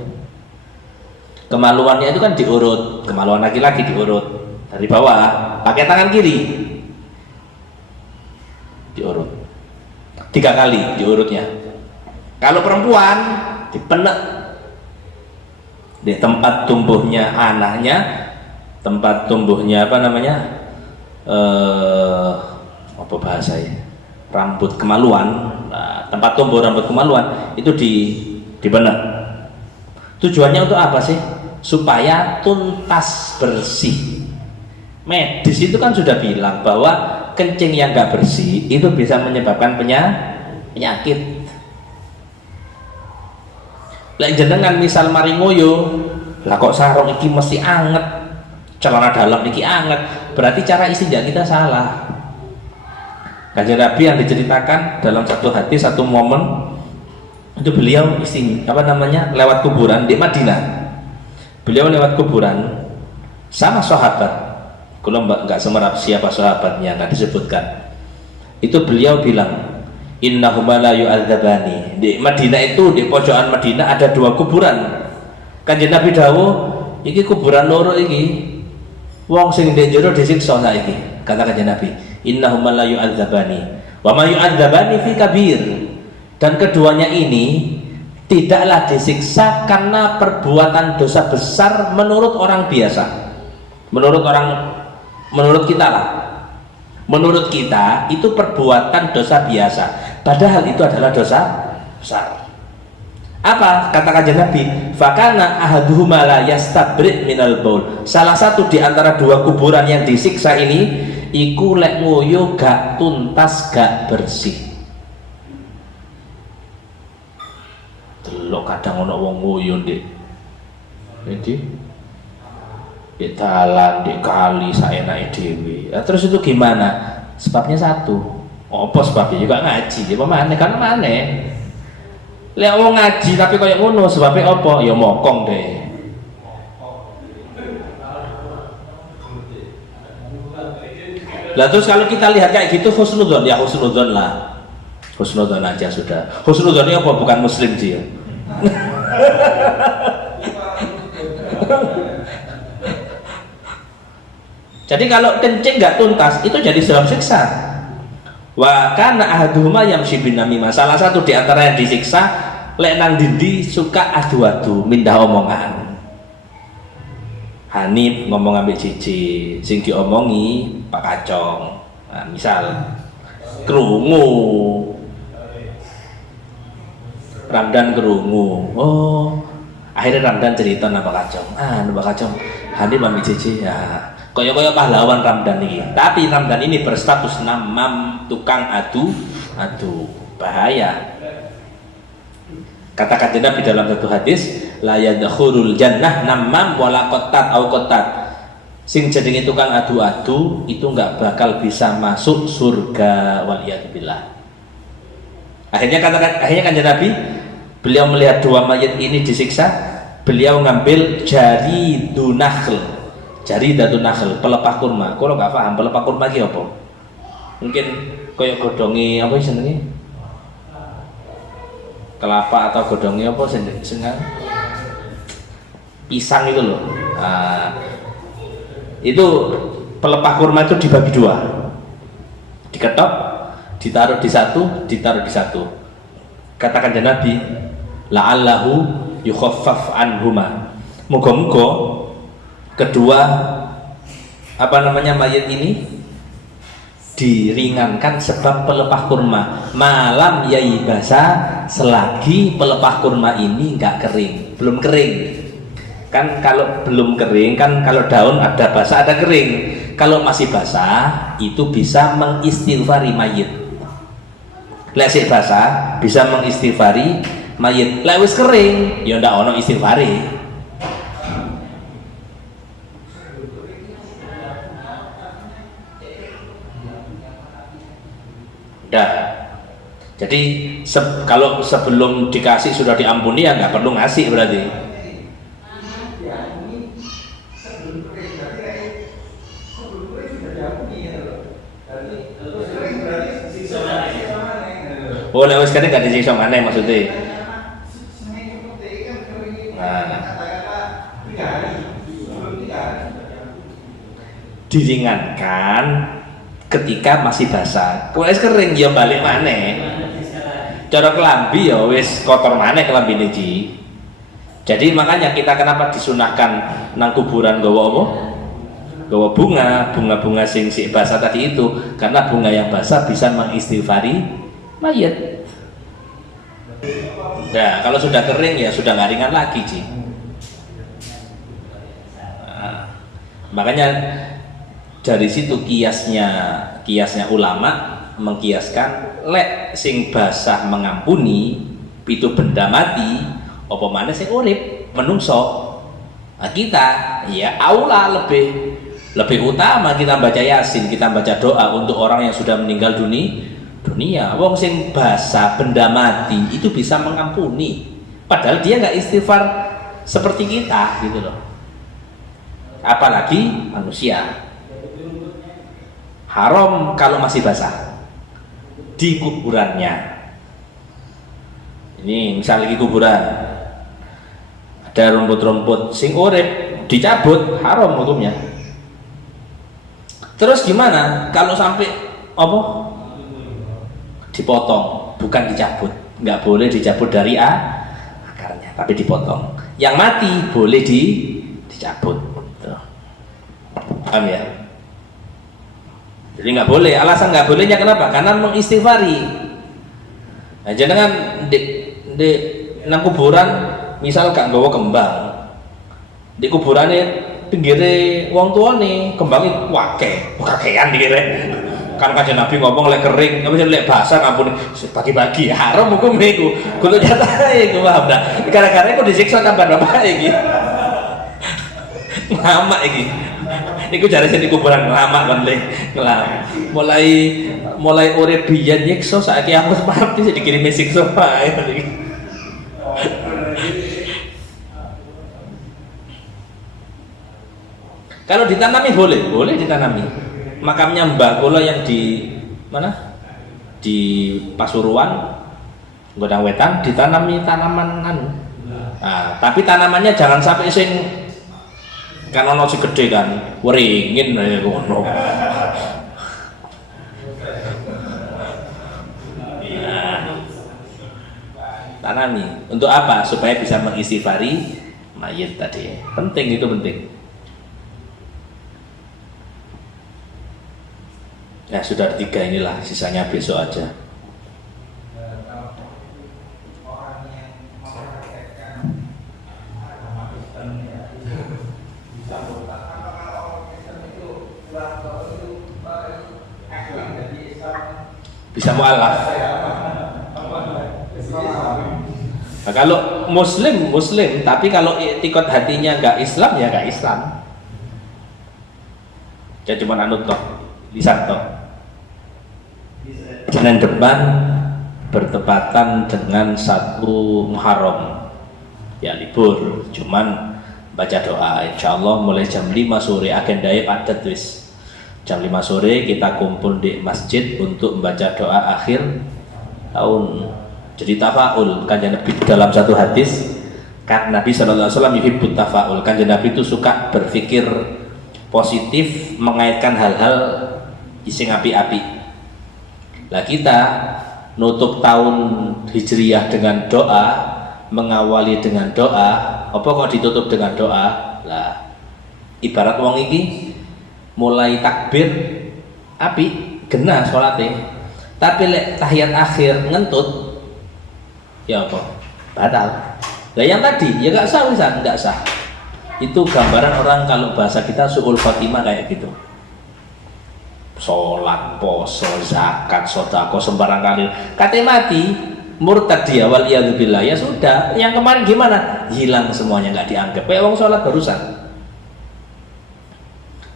Kemaluannya itu kan diurut, kemaluan laki-laki diurut dari bawah pakai tangan kiri, diurut 3 kali diurutnya. Kalau perempuan dipenek di tempat tumbuhnya anaknya, tempat tumbuhnya apa namanya, apa bahasanya, rambut kemaluan. Nah, tempat tumbuh rambut kemaluan itu dipenek. Tujuannya untuk apa sih? Supaya tuntas bersih. Medis itu kan sudah bilang bahwa kencing yang nggak bersih itu bisa menyebabkan penyakit. Lek jenengan misal mari ngoyo, lah kok sarung iki mesti anget, celana dalam iki anget, berarti cara istinja kita salah. Kanjeng Nabi yang diceritakan dalam satu hadis, satu momen itu beliau lewat kuburan di Madinah. Beliau lewat kuburan sama sahabat. Kalau nggak semerap siapa sahabatnya, nggak disebutkan. Itu beliau bilang, innahuma la yu'adzabani. Di Madinah itu, di pojokan Madinah ada 2 kuburan. Kanjeng Nabi dawuh, iki kuburan loro iki. Wong sing ndek jero disiksa saiki. Kata Kanjeng Nabi, innahuma la yu'adzabani wa ma yu'adzabani fi kabir. Dan keduanya ini tidaklah disiksa karena perbuatan dosa besar menurut orang biasa. Menurut kita lah. Menurut kita itu perbuatan dosa biasa. Padahal itu adalah dosa besar. Apa kata Kanjeng Nabi? Fakana ahaduhuma la yastabri minal baul. Salah satu di antara 2 kuburan yang disiksa ini iku lek ngoyo gak tuntas, gak bersih. Delok kadang ono wong ngoyo ndek. Jadi di dalan, di kali saenake dhewe. Ya, terus itu gimana? Sebabnya satu. Apa sebabnya? Juga ngaji. Ya pemane kan maneh. Lek wong ngaji tapi koyo ngono, sebabnya apa? Ya mokong deh. Lah terus kalau kita lihat kayak gitu husnudzon, ya husnudzon lah. Husnudzon aja sudah. Husnudzon ini apa? Bukan muslim sih ya. Jadi kalau kencing nggak tuntas itu jadi sebab siksa. Wa kana ahaduhuma yamshi bin namimah. Salah satu di antara yang disiksa lek nang dindi suka adu-adu, mindah omongan. Hanif ngomong ambek cici, sing diomongi Pak Kacong. Nah, misal krungu. Ramdan kerungu. Oh, akhirnya Ramdan cerita nama Kacong. Nama Kacong. Hanif ambek cici ya. Koyo-koyo pahlawan Ramdan ini. Tapi Ramdan ini berstatus namam, tukang adu, bahaya. Kata Kanjeng Nabi dalam satu hadis, la yadkhulul jannah namam wala qattat au qattat. Sing jenenge tukang adu-adu itu enggak bakal bisa masuk surga, waliyadzubillah. Akhirnya Kanjeng Nabi, beliau melihat 2 mayat ini disiksa, beliau ngambil jari dunakhl, jari datunakhl, pelepah kurma. Kalau nggak paham pelepah kurma iki apa? Mungkin koyok godongi apa jenenge? Kelapa atau godongi apa sengal? Pisang itu loh. Nah, itu pelepah kurma itu dibagi dua, diketok, ditaruh di satu, ditaruh di satu. Katakan Nabi, la'allahu yukhaffaf anhuma. Moga-moga kedua mayit ini diringankan sebab pelepah kurma. Malam yai basah, selagi pelepah kurma ini nggak kering, belum kering. Kan kalau belum kering, kan kalau daun ada basah ada kering. Kalau masih basah itu bisa mengistighfari mayit. Lek sik basah bisa mengistighfari mayit. Lek wis kering ya ndak ono istighfari. Udah. Jadi kalau sebelum dikasih sudah diampuni ya nggak perlu ngasih berarti. Oh, lek wis kene gak disiksa maneh maksudnya. Nah, diringankan ketika masih basah. Kowe wis kering ya balik maneh. Cara kelambi ya wis kotor maneh kelambine iki. Jadi makanya kita kenapa disunahkan nang kuburan gawa apa? Gawa bunga sing sik basah tadi itu, karena bunga yang basah bisa mengistighfari mayat. Nah, kalau sudah kering ya sudah nggak ringan lagi, Ci. Nah, makanya dari situ kiasnya ulama mengkiaskan lek sing basah mengampuni pitu benda mati apa maneh sing urip menungso. Nah, kita ya aula lebih utama kita baca Yasin, kita baca doa untuk orang yang sudah meninggal dunia. Wong sing basah benda mati itu bisa mengampuni, padahal dia nggak istighfar seperti kita gitu loh, apalagi manusia. Haram kalau masih basah di kuburannya. Ini misal lagi kuburan ada rumput-rumput sing urip dicabut, haram hukumnya. Terus gimana kalau sampai apa dipotong, bukan dicabut? Nggak boleh dicabut dari akarnya, tapi dipotong. Yang mati boleh dicabut. Tuh. Paham ya? Jadi nggak boleh. Alasan nggak bolehnya kenapa? Karena mengistighfari. Nah, jangan di nang kuburan misal gak nggawa kembang, di kuburannya pinggirnya wong tua nih kembangnya kakean dikira. Kan kanjeng Nabi ngomong lek kering, apa lek basah ngampuni bagi-bagi, haram hukum iku. Kudu nyata iku paham dah. Gara-gara iku disiksa kabar apa iki? Lama iki. Iku jare sing di kuburan lama kan le. Mulai urip biyen nyiksa saiki aku mati sing dikirimi siksa wae iki. Kalau ditanami boleh ditanami. Makamnya Mbah Kula yang di mana? Di Pasuruan, Godang Wetan ditanami tanaman anu. Nah, tapi tanamannya jangan sampai sing kan ono sing gede kan, weringin ngono. Nah, tanami. Untuk apa? Supaya bisa mengistighfari mayit tadi. Penting, itu penting. Ya sudah 3 inilah, sisanya besok aja. Bisa mualaf. Nah, kalau muslim, tapi kalau iktikad hatinya nggak Islam ya nggak Islam. Ya cuma anut toh, lisan toh. Senin depan bertepatan dengan 1 Muharram. ya libur, cuman baca doa. Insya Allah mulai jam 5 sore agendanya padat wis. Jam 5 sore kita kumpul di masjid untuk membaca doa akhir tahun. Jadi tafaul, kanjeng Nabi dalam satu hadis kan Nabi SAW yuhibbut tafaul, kanjeng Nabi itu suka berpikir positif, mengaitkan hal-hal ising api-api. Lah kita nutup tahun Hijriyah dengan doa, mengawali dengan doa, apa kok ditutup dengan doa? Lah ibarat wong iki mulai takbir api genah salate, tapi lek tahiyat akhir ngentut ya apa? Batal. Lah yang tadi ya nggak sah, wisan nggak sah. Itu gambaran orang kalau bahasa kita suul khotimah kayak gitu. Sholat, poso, zakat, sodako sembarang kali kate mati murtad dia wal iyadzubillah, ya sudah, yang kemarin gimana? Hilang semuanya, nggak dianggap. Kayak wong sholat barusan.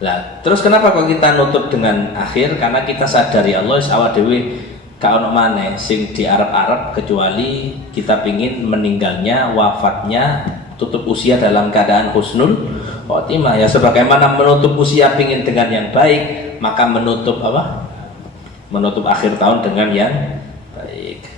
Lah, terus kenapa kok kita nutup dengan akhir? Karena kita sadari Allah awak dewe ka ono maneh sing di Arab-Arab kecuali kita pingin meninggalnya, wafatnya, tutup usia dalam keadaan husnul khotimah. Ya sebagaimana menutup usia pingin dengan yang baik, maka menutup apa? Menutup akhir tahun dengan yang baik.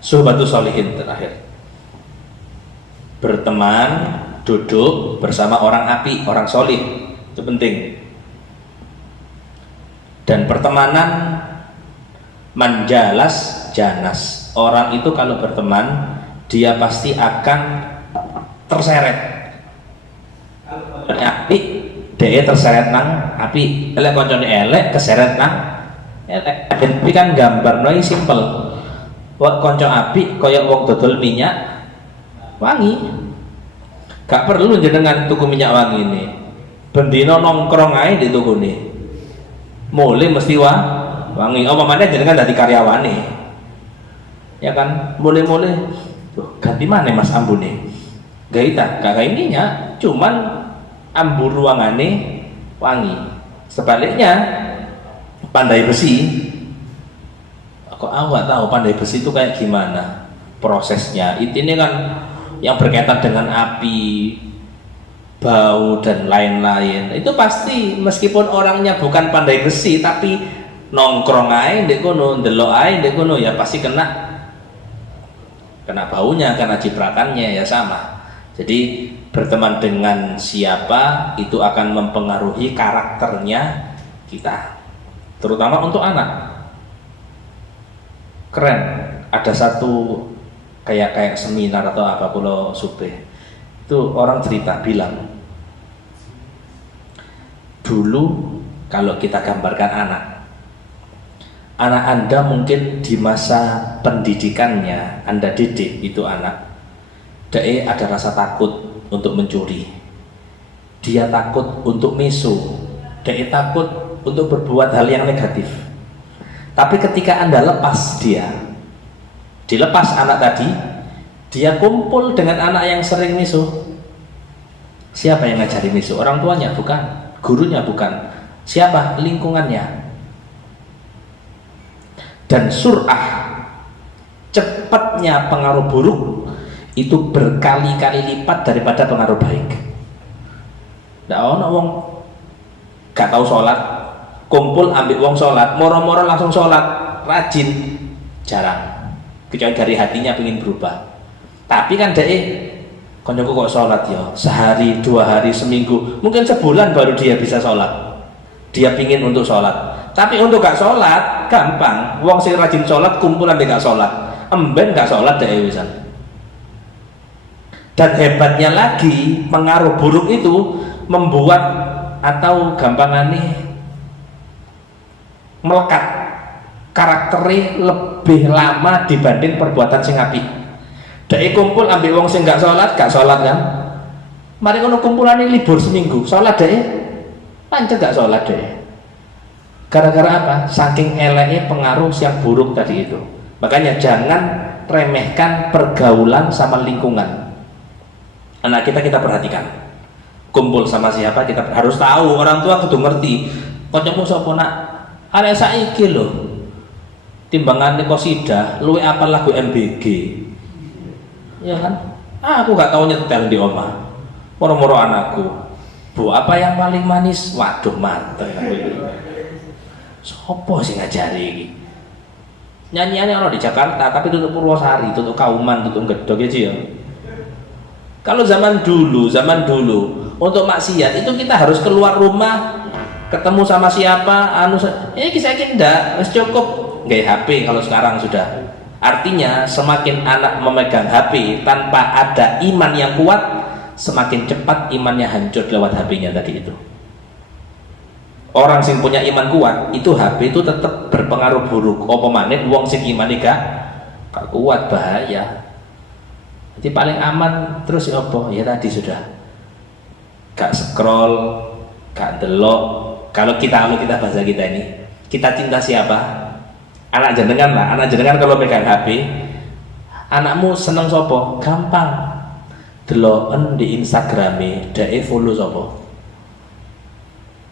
Suhbatus sholihin terakhir. Berteman, duduk bersama orang api, orang solih, itu penting. Dan pertemanan manjalas janas, orang itu kalau berteman dia pasti akan terseret api, dia terseret nang api. Elek koncone elek keseret nang elek. Tapi kan gambar noy simple. Wak konco api koyok wong dodol minyak wangi, gak perlu jenengan tuku minyak wangi ini, bendino nongkrong aja di tuku ini mulai mesti wangi. Oh mana jenengan dari karyawan nih ya kan, mulai ganti mana mas ambune gaita gak kayak minyak, cuman ambu ruangane wangi. Sebaliknya pandai besi, kok awak tahu pandai besi itu kayak gimana prosesnya. Ini kan yang berkaitan dengan api, bau dan lain-lain. Itu pasti meskipun orangnya bukan pandai besi tapi nongkrong aja ndek kono, ndelok aja ndek kono, ya pasti kena baunya, kena cipratannya, ya sama. Jadi berteman dengan siapa itu akan mempengaruhi karakternya kita, terutama untuk anak. Keren, ada satu kayak seminar atau apa Pulau Subeh itu orang cerita bilang, dulu kalau kita gambarkan anak Anda mungkin di masa pendidikannya Anda didik itu anak, dia ada rasa takut untuk mencuri, dia takut untuk misu, dia takut untuk berbuat hal yang negatif. Tapi ketika Anda lepas dilepas anak tadi, dia kumpul dengan anak yang sering misuh. Siapa yang ngajari misuh? Orang tuanya bukan, gurunya bukan. Siapa? Lingkungannya. Dan sur'ah, cepatnya pengaruh buruk itu berkali-kali lipat daripada pengaruh baik. Nggak ono wong gak tahu sholat, kumpul ambil wong sholat, moro-moro langsung sholat, rajin, jarang. Kecuali dari hatinya pengen berubah. Tapi kan konyoku kok sholat ya, sehari, 2 hari, seminggu, mungkin sebulan baru dia bisa sholat. Dia pingin untuk sholat. Tapi untuk gak sholat gampang. Wong sing rajin sholat kumpul ambil gak sholat, emben gak sholat wisan. Dan hebatnya lagi, pengaruh buruk itu membuat atau gampangane melekat karakternya lebih lama dibanding perbuatan sing apik. Dek kumpul ambil wong sing gak sholat kan, mari ngono kumpulan ini libur seminggu, sholat dek pancen gak sholat dek. Gara-gara apa? Saking eleknya pengaruh yang buruk tadi itu. Makanya jangan remehkan pergaulan sama lingkungan. Anak kita perhatikan, kumpul sama siapa kita harus tahu, orang tua kudu ngerti kancamu sapa nak arek saiki lho timbangane qasidah luwih apal lagu MBG ya kan. Aku gak tahu nyetel di omah moro-moro anakku, bu apa yang paling manis, waduh mantep aku ini sopo sih ngajari ini nyanyiannya orang di Jakarta tapi tutup Purwosari, tutup Kauman, tutup Gedog ya. Kalau zaman dulu untuk maksiat itu kita harus keluar rumah ketemu sama siapa ini kisah ndak wis cukup nggak HP. Kalau sekarang sudah, artinya semakin anak memegang HP tanpa ada iman yang kuat, semakin cepat imannya hancur lewat HP-nya tadi itu. Orang sing punya iman kuat itu HP itu tetap berpengaruh buruk. Apa maneh wong sing imane gak kuat, bahaya. Jadi paling aman terus apa? Ya tadi sudah. Gak scroll, gak delok. Kalau kita bahasa kita ini, kita cinta siapa? Anak jenengan lah. Anak jenengan kalau pegang HP, anakmu seneng sopo? Gampang. Deloken di Instagrame, dae follow sopo.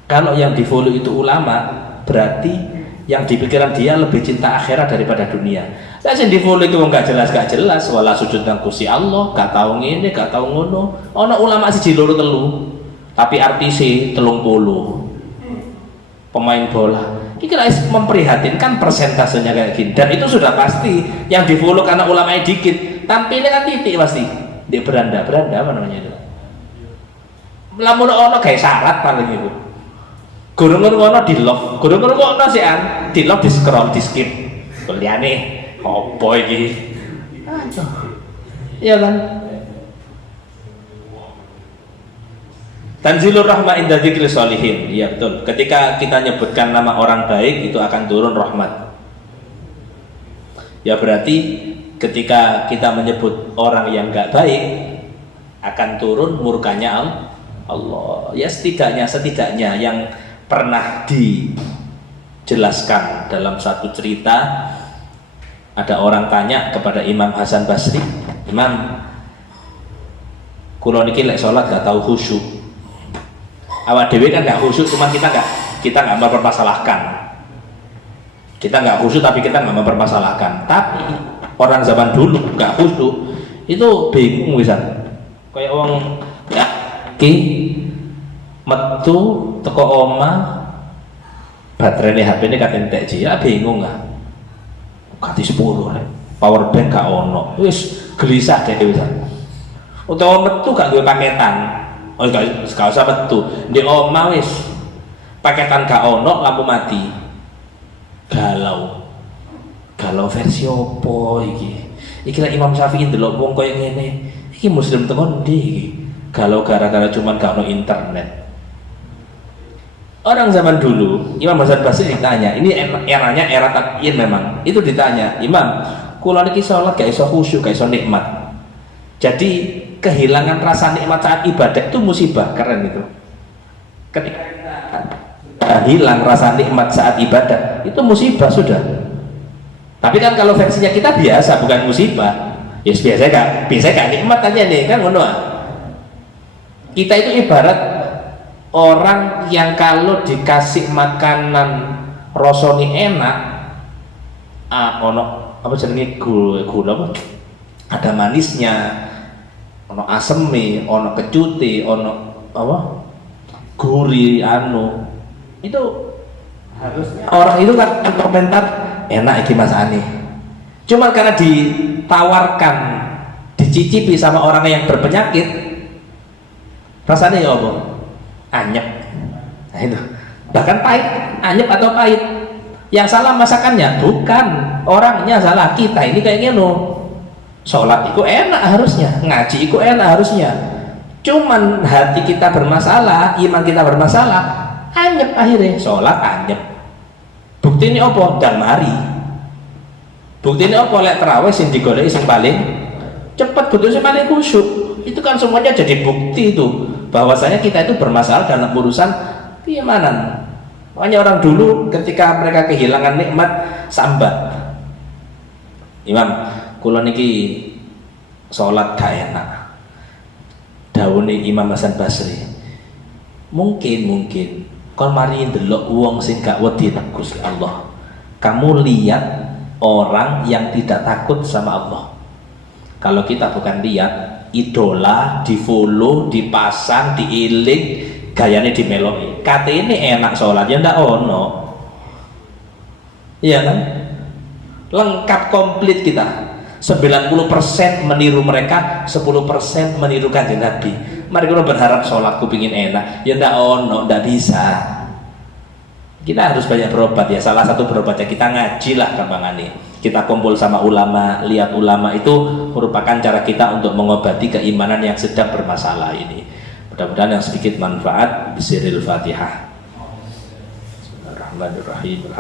Kalau yang di follow itu ulama, berarti yang di pikiran dia lebih cinta akhirat daripada dunia. Lah sing di follow itu gak jelas, wala sujud nang Gusti Allah, gak tahu ngene, gak tahu ngono. Ana ulama siji loro telu, tapi artis 30 pemain bola. Ini kira memprihatinkan persentasenya kayak gini, dan itu sudah pasti yang di follow karena ulama dikit, tampilnya kan titik pasti di beranda apa namanya itu. Lamun ono kayak syarat paling itu. Gurung ngono di love, gurung ngono sih an, di love, di scroll, di skip. Kuliane opo iki? Iya kan? Tanzilur rahmah inda dzikri sholihin. Iya betul. Ketika kita nyebutkan nama orang baik itu akan turun rahmat. Ya berarti ketika kita menyebut orang yang enggak baik akan turun murkanya Allah. Ya setidaknya yang pernah dijelaskan dalam satu cerita, ada orang tanya kepada Imam Hasan Basri, Imam, kula niki lek salat gak tahu khusyuk. Awak dhewe kan gak khusyuk, cuma kita nggak mempermasalahkan. Kita nggak khusyuk tapi kita nggak mempermasalahkan. Tapi orang zaman dulu gak khusyuk itu bingung wisan. Kayak wong ya ki metu teko oma baterainya HP ini katen entek ya bingung lah. Ganti 10 power bank gak ono. Wis gelisah deh wisan. Utawa metu gak duwe paketan. Oh gak usah metu. Di oma wis paketan gak ono, lampu mati. Galau versi opo iki? Iki lah Imam Syafi'i ndelok wong koyo ngene. Iki muslim tekan ndi iki? Galau gara-gara cuman gak ono internet. Orang zaman dulu, Imam Hasan Basri ditanya, ini eranya era takyin memang. Itu ditanya, Imam, kula niki salat gak iso khusyuk, gak iso nikmat. Jadi kehilangan rasa nikmat saat ibadah itu musibah, keren itu. Ketika kita hilang rasa nikmat saat ibadah itu musibah sudah. Tapi kan kalau versinya kita biasa, bukan musibah. Ya yes, biasa gak nikmat aja nih kan ngono. Kita itu ibarat orang yang kalau dikasih makanan rasane enak, ono apa jenenge gula apa? Ada manisnya, ono aseme, ono kecute, ono apa? Gurih itu harusnya orang itu kan komentar enak iki masane. Cuma karena ditawarkan, dicicipi sama orang yang berpenyakit, rasanya ya apa? Anyep. Nah itu. Bahkan pahit, anyep atau pahit. Yang salah masakannya bukan orangnya, salah kita. Ini kayaknya sholat itu enak harusnya, ngaji itu enak harusnya. Cuman hati kita bermasalah, iman kita bermasalah, anyep akhirnya. Sholat anyep. Bukti ini apa? Dan mari. Bukti ini apa? Lek terawih sing digoleki sing paling cepat, betul sing paling khusyuk. Itu kan semuanya jadi bukti itu bahwasanya kita itu bermasalah dalam urusan keimanan. Makanya orang dulu ketika mereka kehilangan nikmat sambat, Imam, kula niki salat gak enak. Dawuhe Imam Hasan Basri, Mungkin kon mari ndelok wong sing gak wedi Gusti Allah. Kamu lihat orang yang tidak takut sama Allah. Kalau kita bukan lihat idola, di follow, dipasang, diiling, gayanya dimeloi. Katanya enak sholat ya ndak ono. Iya kan? Lengkap komplit kita. 90% meniru mereka, 10% meniru kanjeng Nabi. Mari kita berharap sholatku pingin enak, ya ndak ono, ndak bisa. Kita harus banyak berobat ya. Salah satu berobatnya kita ngaji lah gampangane. Kita kumpul sama ulama, lihat ulama itu merupakan cara kita untuk mengobati keimanan yang sedang bermasalah ini. Mudah-mudahan yang sedikit manfaat. Bismillahirrahmanirrahim.